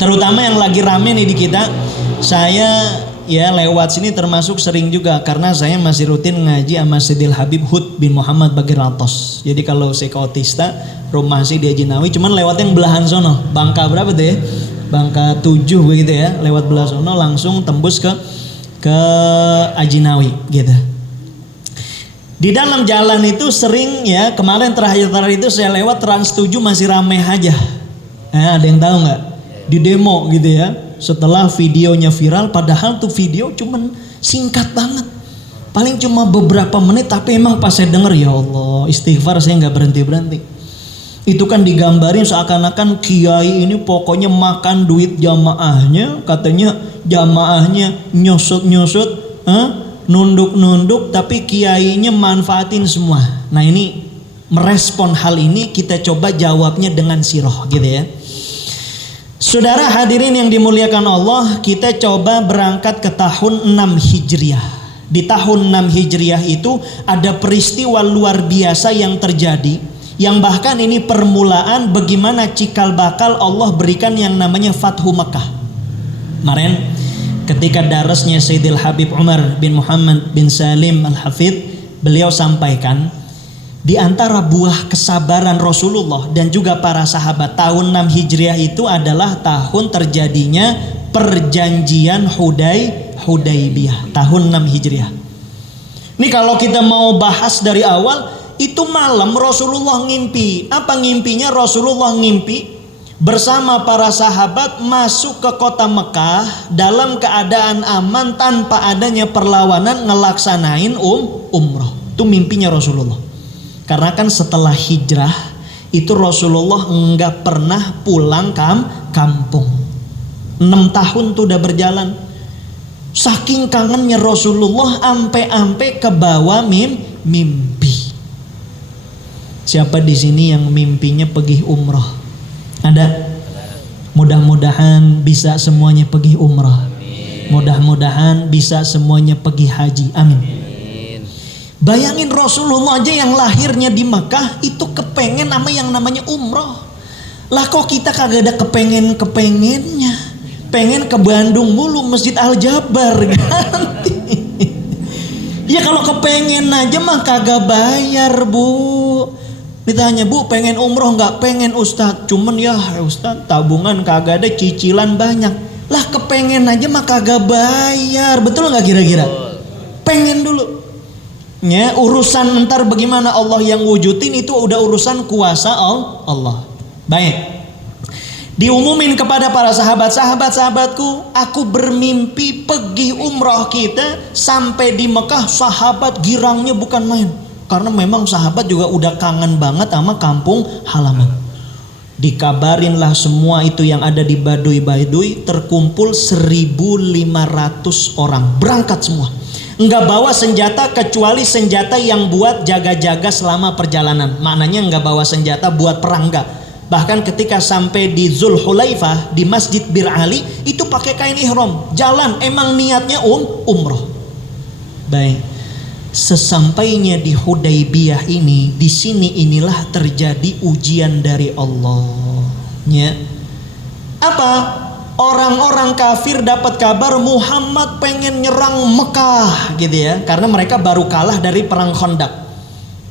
terutama yang lagi rame nih di kita, saya ya lewat sini termasuk sering juga karena saya masih rutin ngaji sama Sidil Habib Hud bin Muhammad Bagir Altos. Jadi kalau saya ke Otista, rumah sih di Ajinawi, cuman lewat yang belahan sono, Bangka berapa tuh ya? Bangka 7 begitu ya, lewat belah sono langsung tembus ke Ajinawi gitu. Di dalam jalan itu sering ya, kemarin terakhir itu saya lewat Trans 7 masih ramai aja. Ada yang tahu nggak? Di demo gitu ya. Setelah videonya viral, padahal tuh video cuman singkat banget, paling cuma beberapa menit, tapi emang pas saya denger, ya Allah, istighfar saya nggak berhenti. Itu kan digambarin seakan-akan kiai ini pokoknya makan duit jamaahnya, katanya jamaahnya nyosot, nunduk, tapi kiainya manfaatin semua. Nah ini merespon hal ini, kita coba jawabnya dengan sirah gitu ya. Saudara hadirin yang dimuliakan Allah, kita coba berangkat ke tahun 6 Hijriah. Di tahun 6 Hijriah itu ada peristiwa luar biasa yang terjadi, yang bahkan ini permulaan bagaimana cikal bakal Allah berikan yang namanya Fathu Makkah. Kemarin ketika darasnya Sayyidil Habib Umar bin Muhammad bin Salim Al-Hafidh, beliau sampaikan di antara buah kesabaran Rasulullah dan juga para sahabat, tahun 6 Hijriah itu adalah tahun terjadinya perjanjian Hudaybiyah, tahun 6 Hijriah. Ini kalau kita mau bahas dari awal, itu malam Rasulullah ngimpi. Apa ngimpinya? Rasulullah ngimpi bersama para sahabat masuk ke kota Mekah dalam keadaan aman tanpa adanya perlawanan, ngelaksanain umroh. Itu mimpinya Rasulullah. Karena kan setelah hijrah itu Rasulullah enggak pernah pulang kampung. 6 tahun tuh udah berjalan. Saking kangennya Rasulullah ampe ke bawah mimpi. Siapa di sini yang mimpinya pergi umroh? Ada? Mudah-mudahan bisa semuanya pergi umroh. Mudah-mudahan bisa semuanya pergi haji. Amin. Bayangin Rasulullah aja yang lahirnya di Mekah itu kepengen sama yang namanya umroh. Lah kok kita kagak ada kepengennya. Pengen ke Bandung mulu, Masjid Al-Jabar ganti. Ya kalau kepengen aja mah kagak bayar, Bu. Ditanya, Bu pengen umroh nggak? Pengen Ustadz. Cuman ya Ustadz tabungan kagak ada, cicilan banyak. Lah kepengen aja mah kagak bayar. Betul nggak kira-kira? Pengen dulu. Ya, urusan ntar bagaimana Allah yang wujudin itu udah urusan kuasa Allah. Baik. Diumumin kepada para sahabat, sahabatku, aku bermimpi pergi umroh kita sampai di Mekah. Sahabat girangnya bukan main, karena memang sahabat juga udah kangen banget sama kampung halaman. Dikabarinlah semua itu yang ada di Baduy, terkumpul 1.500 orang, berangkat semua. Enggak bawa senjata kecuali senjata yang buat jaga-jaga selama perjalanan. Maknanya enggak bawa senjata buat perang, enggak. Bahkan ketika sampai di Zulhulaifah, di Masjid Bir Ali, itu pakai kain ihram, jalan, emang niatnya umroh. Baik. Sesampainya di Hudaybiyah ini, di sini inilah terjadi ujian dari Allah. Ya. Apa? Orang-orang kafir dapat kabar Muhammad pengen nyerang Mekah gitu ya, karena mereka baru kalah dari perang Khandaq.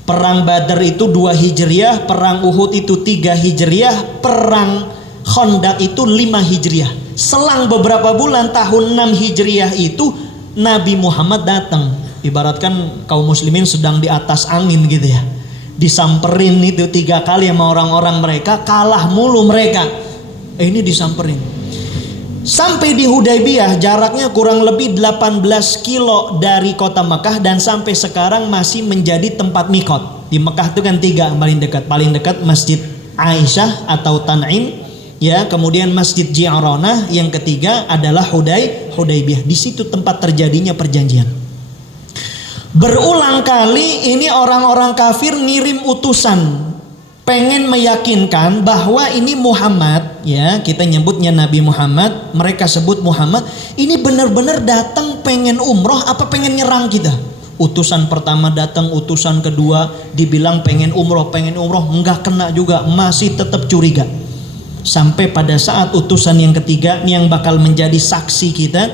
Perang Badar itu 2 Hijriah, perang Uhud itu 3 Hijriah, perang Khandaq itu 5 Hijriah. Selang beberapa bulan tahun 6 Hijriah itu Nabi Muhammad datang. Ibaratkan kaum muslimin sedang di atas angin gitu ya, disamperin itu 3 kali sama orang-orang mereka, kalah mulu mereka. Ini disamperin. Sampai di Hudaybiyah, jaraknya kurang lebih 18 kilo dari kota Mekah, dan sampai sekarang masih menjadi tempat mikot. Di Mekah itu kan 3 paling dekat Masjid Aisyah atau Tan'im, ya, kemudian Masjid Ji'ranah, yang ketiga adalah Hudaybiyah. Di situ tempat terjadinya perjanjian. Berulang kali ini orang-orang kafir ngirim utusan, pengen meyakinkan bahwa ini Muhammad, ya, kita nyebutnya Nabi Muhammad, mereka sebut Muhammad, ini benar-benar datang pengen umroh apa pengen nyerang kita. Utusan pertama datang, utusan kedua dibilang pengen umroh, enggak kena juga, masih tetap curiga. Sampai pada saat utusan yang ketiga, ini yang bakal menjadi saksi kita,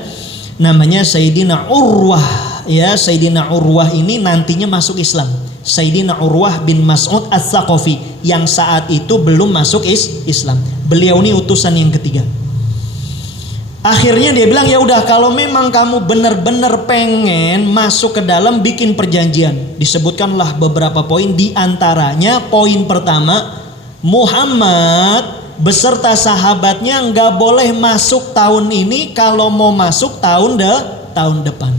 namanya Sayyidina Urwah, ya. Sayyidina Urwah ini nantinya masuk Islam. Sayyidina Urwah bin Mas'ud Ats-Tsaqafi yang saat itu belum masuk Islam. Beliau ini utusan yang ketiga. Akhirnya dia bilang, ya udah, kalau memang kamu benar-benar pengen masuk ke dalam, bikin perjanjian. Disebutkanlah beberapa poin, di antaranya poin pertama, Muhammad beserta sahabatnya nggak boleh masuk tahun ini, kalau mau masuk tahun depan.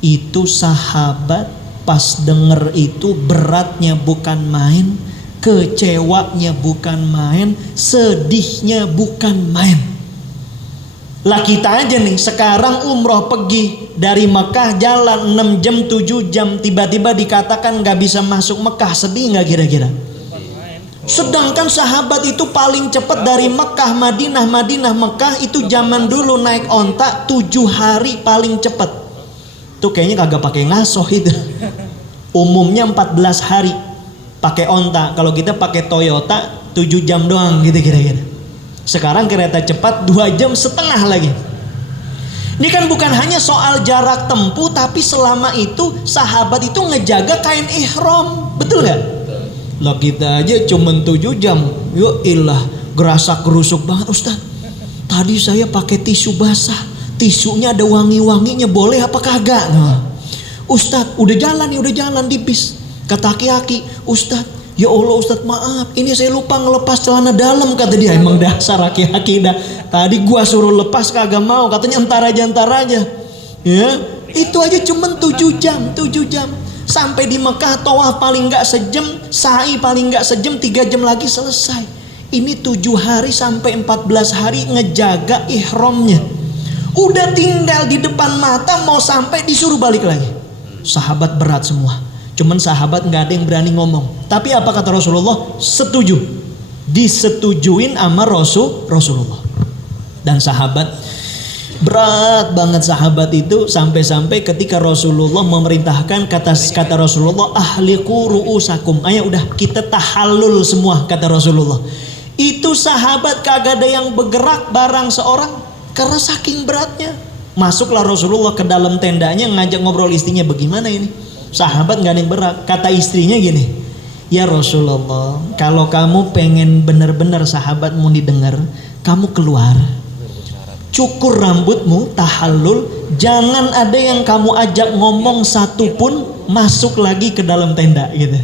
Itu sahabat pas denger itu beratnya bukan main, kecewanya bukan main, sedihnya bukan main. Lah kita aja nih sekarang umroh pergi dari Mekah jalan 6 jam 7 jam, tiba-tiba dikatakan gak bisa masuk Mekah, sedih gak kira-kira? Sedangkan sahabat itu paling cepat dari Mekah Madinah, Mekah itu zaman dulu naik onta 7 hari paling cepat. Tuh kayaknya kagak pakai ngasoh itu. Umumnya 14 hari pakai onta. Kalau kita pakai Toyota 7 jam doang gitu kira-kira. Sekarang kereta cepat 2 jam setengah lagi. Ini kan bukan hanya soal jarak tempuh, tapi selama itu sahabat itu ngejaga kain ihram. Betul gak? Lah kita aja cuman 7 jam. Yo ilah, gerasak gerusuk banget Ustaz. Tadi saya pakai tisu basah, tisunya ada wangi-wanginya, boleh apa kagak? Nah, Ustadz udah jalan di bis. Kata aki-aki, Ustadz, ya Allah Ustadz maaf, ini saya lupa ngelepas celana dalam, kata dia. Emang dasar aki-aki dah. Tadi gua suruh lepas kagak mau, katanya entar aja. Ya, itu aja cuman 7 jam. Sampai di Mekah tawaf paling enggak sejam, sa'i paling enggak sejam, 3 jam lagi selesai. Ini 7 hari sampai 14 hari ngejaga ihramnya. Udah tinggal di depan mata, mau sampai disuruh balik lagi. Sahabat berat semua. Cuman sahabat nggak ada yang berani ngomong. Tapi apa kata Rasulullah? Setuju. Disetujuin sama Rasulullah. Dan sahabat berat banget sahabat itu, sampai-sampai ketika Rasulullah memerintahkan, kata Rasulullah, ahliqu ru'usakum. Ayo udah kita tahallul semua, kata Rasulullah. Itu sahabat kagak ada yang bergerak barang seorang karena saking beratnya. Masuklah Rasulullah ke dalam tendanya, ngajak ngobrol istrinya, bagaimana ini? Sahabat gak ada yang berat. Kata istrinya gini, ya Rasulullah, kalau kamu pengen benar-benar sahabatmu didengar, kamu keluar, cukur rambutmu, tahallul, jangan ada yang kamu ajak ngomong satupun masuk lagi ke dalam tenda gitu.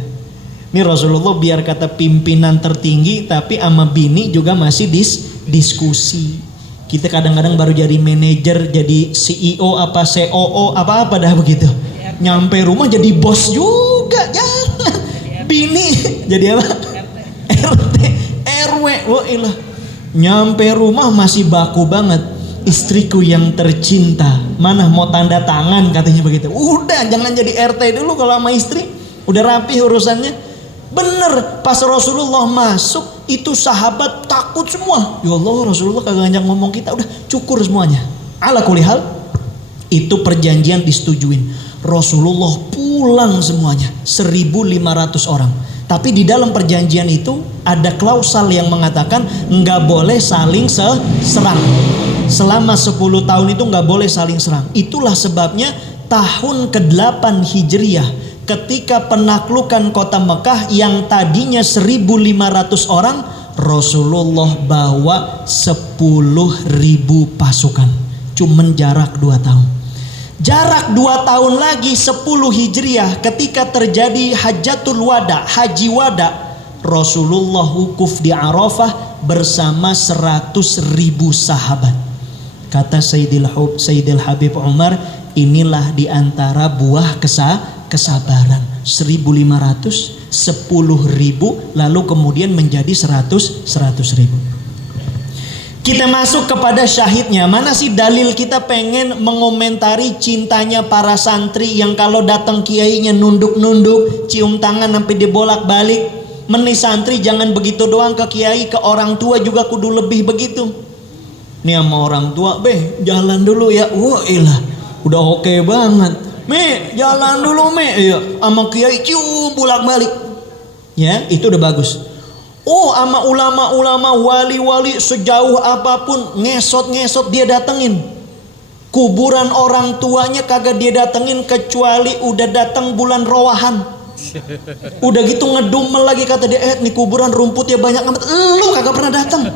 Ini Rasulullah biar kata pimpinan tertinggi, tapi sama bini juga masih diskusi. Kita kadang-kadang baru jadi manajer, jadi CEO apa COO apa-apa dah begitu. Nyampe rumah jadi bos juga, jangan. Bini jadi apa? RT, RW, wah ilah. Nyampe rumah masih baku banget. Istriku yang tercinta, mana mau tanda tangan katanya begitu. Udah, jangan jadi RT dulu kalau sama istri. Udah rapi urusannya. Bener, pas Rasulullah masuk itu sahabat takut semua. Ya Allah, Rasulullah kagak ngajak ngomong kita, udah cukur semuanya. Ala kulli hal, itu perjanjian disetujuin. Rasulullah pulang semuanya, 1.500 orang. Tapi di dalam perjanjian itu ada klausal yang mengatakan nggak boleh saling serang. Selama 10 tahun itu nggak boleh saling serang. Itulah sebabnya tahun ke-8 Hijriah ketika penaklukan kota Mekah yang tadinya 1.500 orang, Rasulullah bawa 10.000 pasukan. Cuman jarak 2 tahun. Jarak 2 tahun lagi 10 Hijriah ketika terjadi Hajjatul Wada, Haji Wada, Rasulullah wukuf di Arafah bersama 100.000 sahabat. Kata Sayyidil Habib Umar, inilah diantara buah kesabaran. 1.500, 10.000, lalu kemudian menjadi 100.000. Kita masuk kepada syahidnya. Mana sih dalil kita pengen mengomentari cintanya para santri yang kalau datang kiainya nunduk-nunduk, cium tangan sampai dibolak-balik. Meni santri jangan begitu doang ke kiai, ke orang tua juga kudu lebih begitu. Nih sama orang tua, jalan dulu ya. Wah ilah, udah oke banget. Jalan dulu iya. Sama kiai cium bolak-balik. Ya, itu udah bagus. Oh, sama ulama-ulama, wali-wali sejauh apapun ngesot-ngesot dia datengin. Kuburan orang tuanya kagak dia datengin kecuali udah datang bulan Rawahan. Udah gitu ngedumel lagi kata dia, nih kuburan rumputnya banyak amat. Lu kagak pernah datang.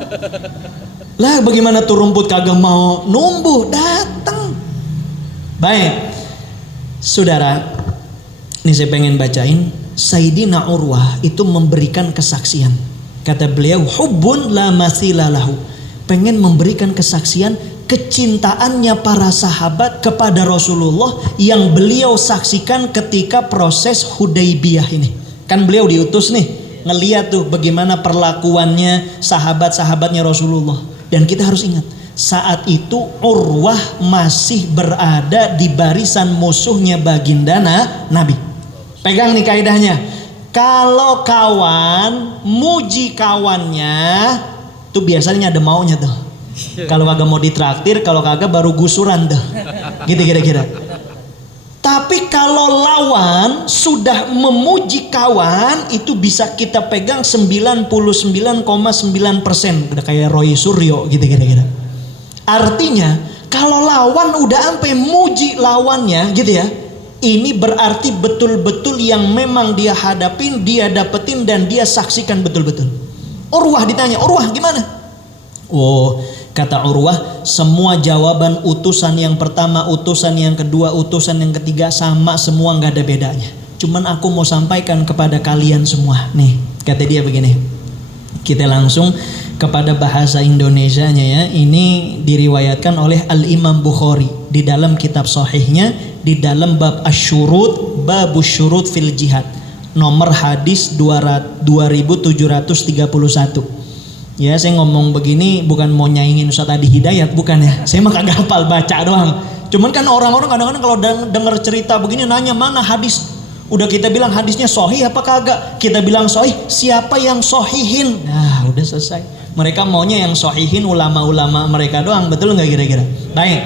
Lah bagaimana tuh rumput kagak mau numbuh, datang. Baik. Saudara, ini saya pengen bacain. Sayyidina Urwah itu memberikan kesaksian. Kata beliau, hubbun la matsila lahu. Pengen memberikan kesaksian kecintaannya para sahabat kepada Rasulullah yang beliau saksikan ketika proses Hudaybiyah ini. Kan beliau diutus nih, ngeliat tuh bagaimana perlakuannya sahabat-sahabatnya Rasulullah. Dan kita harus ingat, saat itu Urwah masih berada di barisan musuhnya baginda Nabi. Pegang nih kaidahnya. Kalau kawan muji kawannya, tuh biasanya ada maunya tuh. Kalau kagak mau ditraktir, kalau kagak baru gusuran tuh. Gitu kira-kira. Tapi kalau lawan sudah memuji kawan, itu bisa kita pegang 99,9%. Udah kayak Roy Suryo gitu kira-kira. Artinya kalau lawan udah sampai muji lawannya gitu ya, ini berarti betul-betul yang memang dia hadapin, dia dapetin dan dia saksikan betul-betul. Urwah ditanya, Urwah gimana? Oh, kata Urwah, semua jawaban utusan yang pertama, utusan yang kedua, utusan yang ketiga sama semua, nggak ada bedanya. Cuman aku mau sampaikan kepada kalian semua. Nih, kata dia begini. Kita langsung kepada bahasa Indonesianya ya. Ini diriwayatkan oleh Al-Imam Bukhari di dalam kitab sahihnya, di dalam bab asyurut, babus syurut fil jihad, nomor hadis 2731. Ya, saya ngomong begini bukan mau nyaingin Ustaz Adi Hidayat, bukan ya. Saya mah kagak hafal, baca doang. Cuman kan orang-orang kadang-kadang kalau denger cerita begini nanya mana hadis. Udah kita bilang hadisnya sahih apa kagak? Kita bilang sahih, siapa yang sahihin? Nah, udah selesai. Mereka maunya yang sahihin ulama-ulama mereka doang, betul nggak kira-kira? Baik.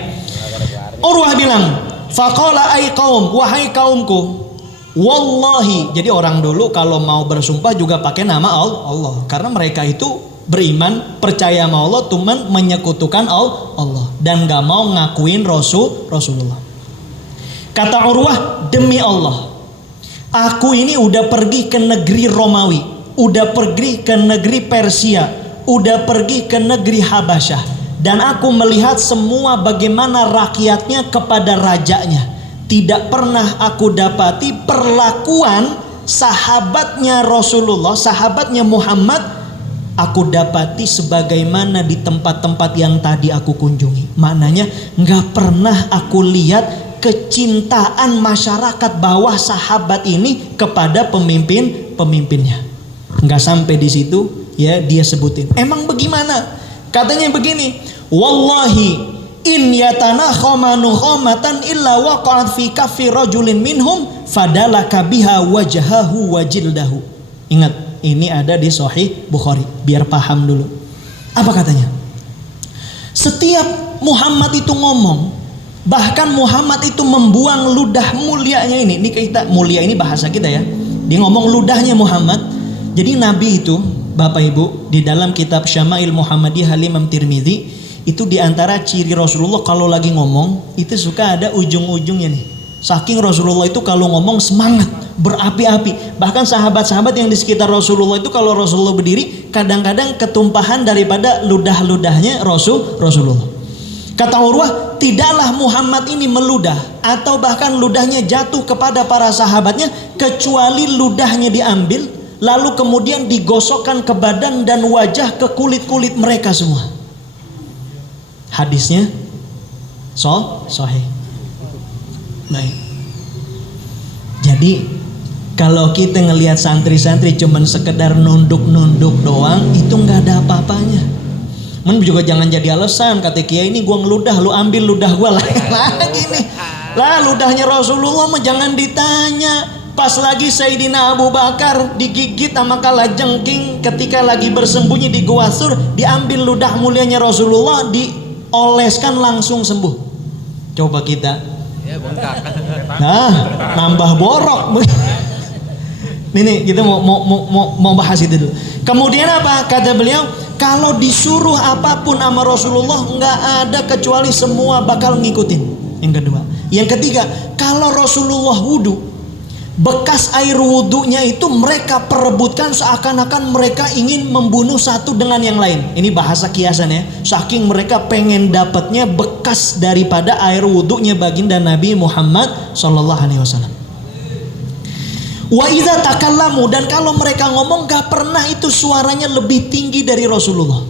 Urwah bilang, faqala ay qaum, wahai kaumku, wallahi. Jadi orang dulu kalau mau bersumpah juga pakai nama Allah, karena mereka itu beriman, percaya sama Allah, cuman menyekutukan Allah dan nggak mau ngakuin Rasulullah. Kata Urwah, demi Allah, aku ini udah pergi ke negeri Romawi, udah pergi ke negeri Persia, udah pergi ke negeri Habasyah, dan aku melihat semua bagaimana rakyatnya kepada rajanya. Tidak pernah aku dapati perlakuan sahabatnya Rasulullah, sahabatnya Muhammad, aku dapati sebagaimana di tempat-tempat yang tadi aku kunjungi. Maknanya nggak pernah aku lihat kecintaan masyarakat bawah sahabat ini kepada pemimpinnya. Nggak sampai di situ ya, dia sebutin. Emang bagaimana? Katanya begini, wallahi in yatanakhamanu nukhamatan illa waqa'at fi kaffi rajulin minhum fadalaka biha wajhahu wa jildahu. Ingat, ini ada di Sahih Bukhari, biar paham dulu. Apa katanya? Setiap Muhammad itu ngomong, bahkan Muhammad itu membuang ludah mulianya ini kita mulia, ini bahasa kita ya. Dia ngomong ludahnya Muhammad. Jadi Nabi itu, Bapak Ibu, di dalam kitab Syama'il Muhammadiyah Imam Tirmidzi, itu diantara ciri Rasulullah kalau lagi ngomong itu suka ada ujung-ujungnya nih. Saking Rasulullah itu kalau ngomong semangat, berapi-api. Bahkan sahabat-sahabat yang di sekitar Rasulullah itu kalau Rasulullah berdiri, kadang-kadang ketumpahan daripada ludah-ludahnya Rasulullah. Kata Urwah, tidaklah Muhammad ini meludah atau bahkan ludahnya jatuh kepada para sahabatnya kecuali ludahnya diambil lalu kemudian digosokkan ke badan dan wajah, ke kulit-kulit mereka semua. Hadisnya sahih. Baik. Jadi kalau kita ngelihat santri-santri cuman sekedar nunduk-nunduk doang, itu nggak ada apa-apanya. Men juga jangan jadi alasan kata Kiai ini gua ngeludah, lu ambil ludah gua lagi nih. Lah ludahnya Rasulullah mah jangan ditanya. Pas lagi Sayyidina Abu Bakar digigit sama kalajengking ketika lagi bersembunyi di Gua Sur, diambil ludah mulianya Rasulullah, dioleskan langsung sembuh. Coba kita. Ya bengkak. Nah, nambah borok. Nih kita mau bahas itu dulu. Kemudian apa? Kata beliau, kalau disuruh apapun sama Rasulullah nggak ada kecuali semua bakal ngikutin. Yang kedua, yang ketiga, kalau Rasulullah wudu, bekas air wudunya itu mereka perebutkan seakan-akan mereka ingin membunuh satu dengan yang lain. Ini bahasa kiasan ya. Saking mereka pengen dapatnya bekas daripada air wudunya baginda Nabi Muhammad Sallallahu Alaihi Wasallam. Wa idza takallamu, dan kalau mereka ngomong gak pernah itu suaranya lebih tinggi dari Rasulullah.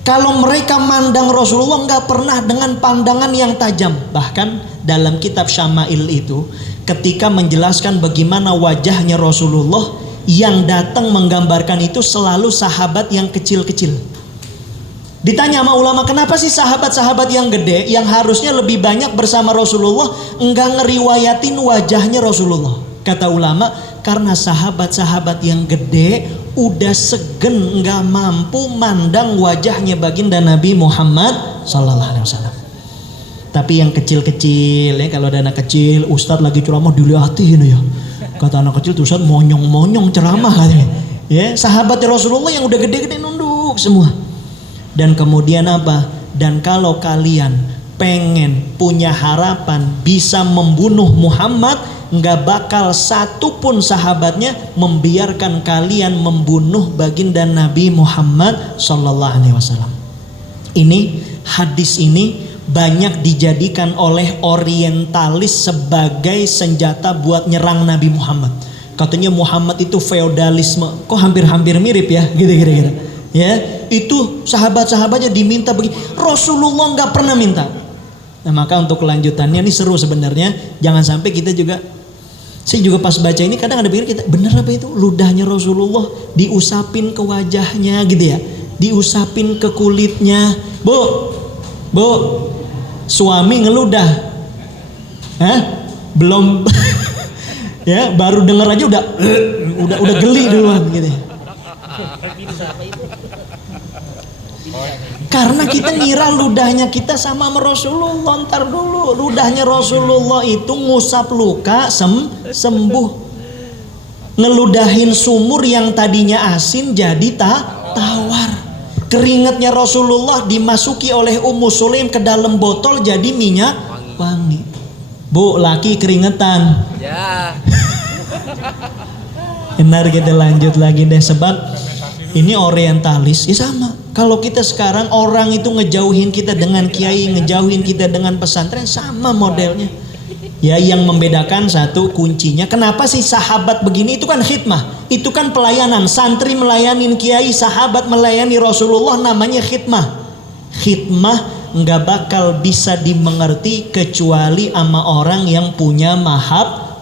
Kalau mereka mandang Rasulullah gak pernah dengan pandangan yang tajam. Bahkan dalam kitab Syama'il itu ketika menjelaskan bagaimana wajahnya Rasulullah, yang datang menggambarkan itu selalu sahabat yang kecil-kecil. Ditanya sama ulama, kenapa sih sahabat-sahabat yang gede yang harusnya lebih banyak bersama Rasulullah enggak ngeriwayatin wajahnya Rasulullah? Kata ulama, karena sahabat-sahabat yang gede udah segen nggak mampu mandang wajahnya baginda Nabi Muhammad Sallallahu Alaihi Wasallam. Tapi yang kecil-kecil ya, kalau ada anak kecil, Ustadz lagi ceramah dilihatin ya. Kata anak kecil tuh Ustadz monyong-monyong ceramah katanya. Ya, sahabat Rasulullah yang udah gede-gede nunduk semua. Dan kemudian apa? Dan kalau kalian pengen punya harapan bisa membunuh Muhammad, nggak bakal satu pun sahabatnya membiarkan kalian membunuh baginda Nabi Muhammad Sallallahu Alaihi Wasallam. Ini hadis ini banyak dijadikan oleh orientalis sebagai senjata buat nyerang Nabi Muhammad. Katanya Muhammad itu feodalisme. Kok hampir-hampir mirip ya, gitu-gitu. Ya, itu sahabat-sahabatnya diminta begini. Rasulullah nggak pernah minta. Nah, maka untuk kelanjutannya ini seru sebenarnya. Jangan sampai kita juga, saya juga pas baca ini kadang ada pikir kita, bener apa itu ludahnya Rasulullah diusapin ke wajahnya gitu ya, diusapin ke kulitnya. Bu, suami ngeludah, belum, ya baru denger aja udah geli duluan gitu ya. Karena kita ngira ludahnya kita sama Rasulullah. Ntar dulu, ludahnya Rasulullah itu ngusap luka sembuh. Ngeludahin sumur yang tadinya asin jadi tawar. Keringatnya Rasulullah dimasuki oleh Ummu Sulaim ke dalam botol jadi minyak wangi. Bu, laki keringetan. Ya. Benar, kita lanjut lagi deh, sebab ini orientalis ya sama. Kalau kita sekarang orang itu ngejauhin kita dengan kiai, ngejauhin kita dengan pesantren, sama modelnya. Ya, yang membedakan satu kuncinya, kenapa sih sahabat begini, itu kan khidmah, itu kan pelayanan. Santri melayanin kiai, sahabat melayani Rasulullah, namanya khidmah. Khidmah nggak bakal bisa dimengerti kecuali sama orang yang punya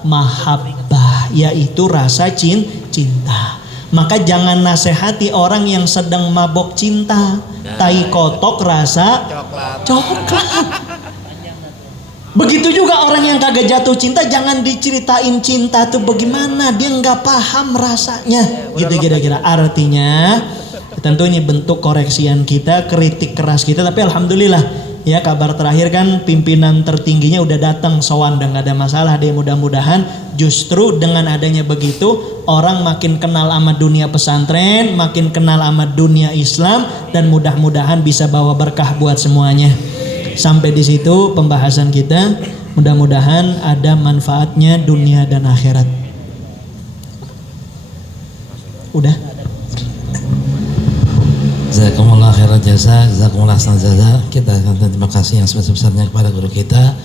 mahabbah, yaitu rasa cinta. Maka jangan nasihati orang yang sedang mabok cinta, tai kotok rasa coklat. Begitu juga orang yang kagak jatuh cinta, jangan diceritain cinta tuh bagaimana, dia nggak paham rasanya. Gitu kira-kira. Artinya tentu ini bentuk koreksian kita, kritik keras kita, tapi alhamdulillah ya, kabar terakhir kan pimpinan tertingginya udah datang sowan dan nggak ada masalah deh. Mudah-mudahan justru dengan adanya begitu, orang makin kenal sama dunia pesantren, makin kenal sama dunia Islam, dan mudah-mudahan bisa bawa berkah buat semuanya. Sampai di situ pembahasan kita, mudah-mudahan ada manfaatnya dunia dan akhirat. Udah. Jazakumullah khairan jasa, jazakumullah ahsan jaza. Kita akan terima kasih yang sebesar-besarnya kepada guru kita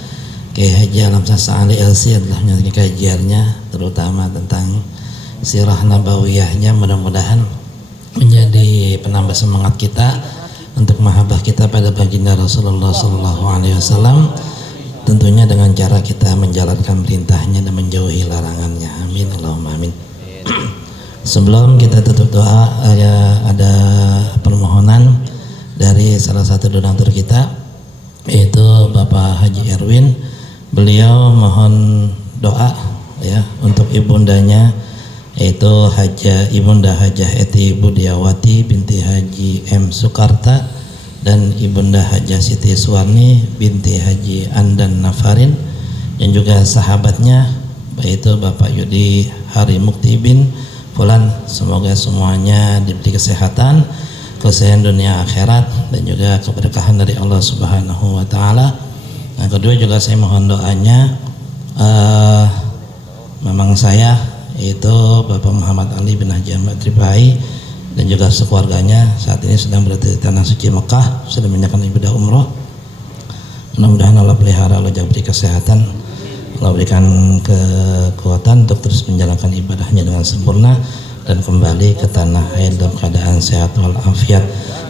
Kiai Haji Alam Sasa Ali LC yang telah menyelesaikan kajiannya, terutama tentang sirah nabawiyahnya. Mudah-mudahan menjadi penambah semangat kita untuk mahabbah kita pada baginda Rasulullah SAW, tentunya dengan cara kita menjalankan perintahnya dan menjauhi larangannya. Amin Allahumma amin. Sebelum kita tutup doa, ada permohonan dari salah satu donatur kita, yaitu Bapak Haji Erwin. Beliau mohon doa ya untuk ibundanya, yaitu Ibunda Hajah Eti Budiawati binti Haji M. Sukarta dan Ibunda Hajah Siti Suwarni binti Haji Andan Nafarin, dan juga sahabatnya yaitu Bapak Yudi Hari Mukti bin Fulan. Semoga semuanya diberi kesehatan dunia akhirat dan juga keberkahan dari Allah Subhanahu wa taala. Nah, kedua juga saya mohon doanya memang saya, yaitu Bapak Muhammad Ali bin Haji Ahmad Ribai dan juga sekeluarganya saat ini sedang berada di tanah suci Mekah, sedang menjalankan ibadah umroh. Mudah-mudahan Allah pelihara, Allah jaga beri kesehatan, Allah berikan kekuatan untuk terus menjalankan ibadahnya dengan sempurna dan kembali ke tanah air dalam keadaan sehat walafiat.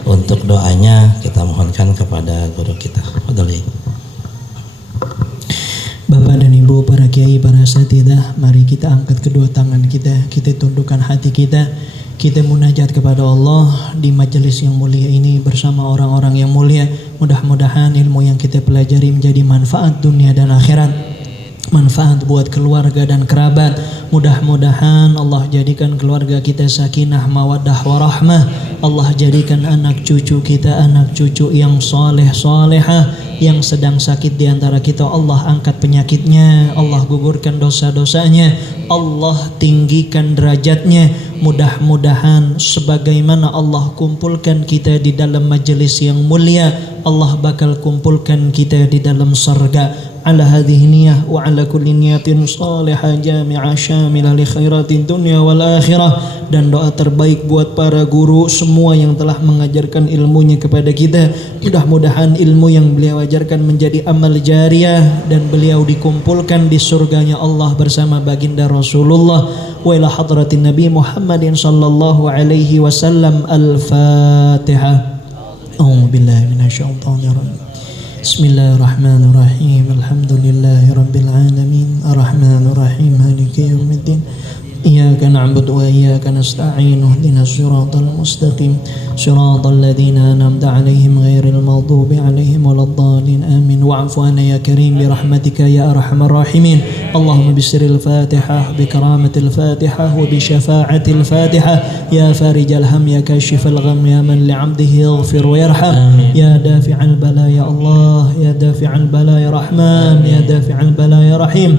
Untuk doanya kita mohonkan kepada guru kita. Fadhali. Bapak dan Ibu, para kiai, para asatidzah, mari kita angkat kedua tangan kita tundukkan hati kita munajat kepada Allah di majelis yang mulia ini bersama orang-orang yang mulia. Mudah-mudahan ilmu yang kita pelajari menjadi manfaat dunia dan akhirat, manfaat buat keluarga dan kerabat. Mudah-mudahan Allah jadikan keluarga kita sakinah, mawaddah, warahmah. Allah jadikan anak cucu kita anak cucu yang soleh solehah. Yang sedang sakit di antara kita, Allah angkat penyakitnya, Allah gugurkan dosa-dosanya, Allah tinggikan derajatnya. Mudah-mudahan sebagaimana Allah kumpulkan kita di dalam majelis yang mulia, Allah bakal kumpulkan kita di dalam surga. Ala hadhihi niyah wa ala kulli niyatin salihah jami'ah syamilah li khairatin dunya wal akhirah. Dan doa terbaik buat para guru semua yang telah mengajarkan ilmunya kepada kita. Mudah-mudahan ilmu yang beliau ajarkan menjadi amal jariyah dan beliau dikumpulkan di surganya Allah bersama baginda Rasulullah wa ila hadratin Nabi Muhammadin sallallahu alaihi wasallam. Al-Fatihah. A'udzu billahi minasyaitonir rajim. Bismillahirrahmanirrahim. Alhamdulillahi rabbil alamin. Arrahmanir rahim. Maliki yaumiddin. إياك نعبد وإياك نستعين اهدنا الصراط المستقيم صراط الذين أنعمت عليهم غير المغضوب عليهم ولا الضالين آمين واعف عنا يا كريم برحمتك يا أرحم الراحمين اللهم بسر الفاتحة بكرامة الفاتحة وبشفاعة الفاتحة يا فارج الهم يا كاشف الغم يا من لعبده يغفر ويرحم يا دافع البلاء يا الله يا دافع البلاء يا رحمن يا دافع البلاء يا رحيم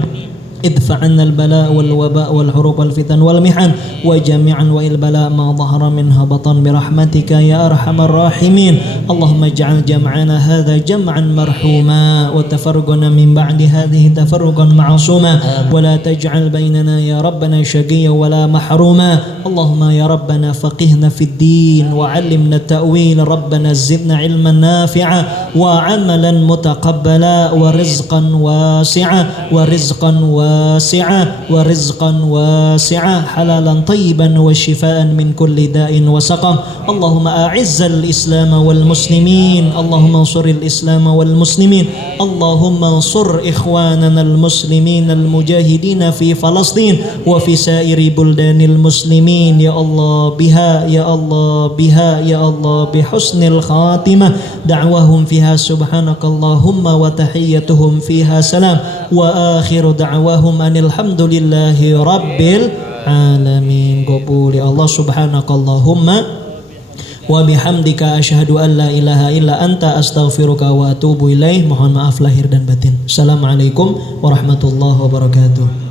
ادفع عنا البلاء والوباء والحروب والفتن والمحن وجميع أنواع البلاء ما ظهر منها بطن برحمتك يا أرحم الراحمين. اللهم اجعل جمعنا هذا جمعا مرحوما وتفرقنا من بعد هذه تفرقا معصوما ولا تجعل بيننا يا ربنا شقيا ولا محروما. اللهم يا ربنا فقهنا في الدين وعلمنا التأويل. ربنا زدنا علما نافعا وعملا متقبلا ورزقا واسعا ورزقا واسعا حلالا طيبا وشفاء من كل داء وسقم. اللهم أعز الإسلام والمسلمين. اللهم انصر الإسلام والمسلمين. اللهم انصر إخواننا المسلمين المجاهدين في فلسطين وفي سائر بلدان المسلمين يا الله بها يا الله بها يا الله بحسن الخاتمة. دعوهم فيها سبحانك اللهم وتحيتهم فيها سلام وآخر دعواهم أن الحمد لله رب العالمين. قبول الله سبحانك اللهم وبحمدك أشهد أن لا إله إلا أنت أستغفرك وأتوب إليه. Mohon maaf lahir dan batin. Assalamualaikum warahmatullahi wabarakatuh.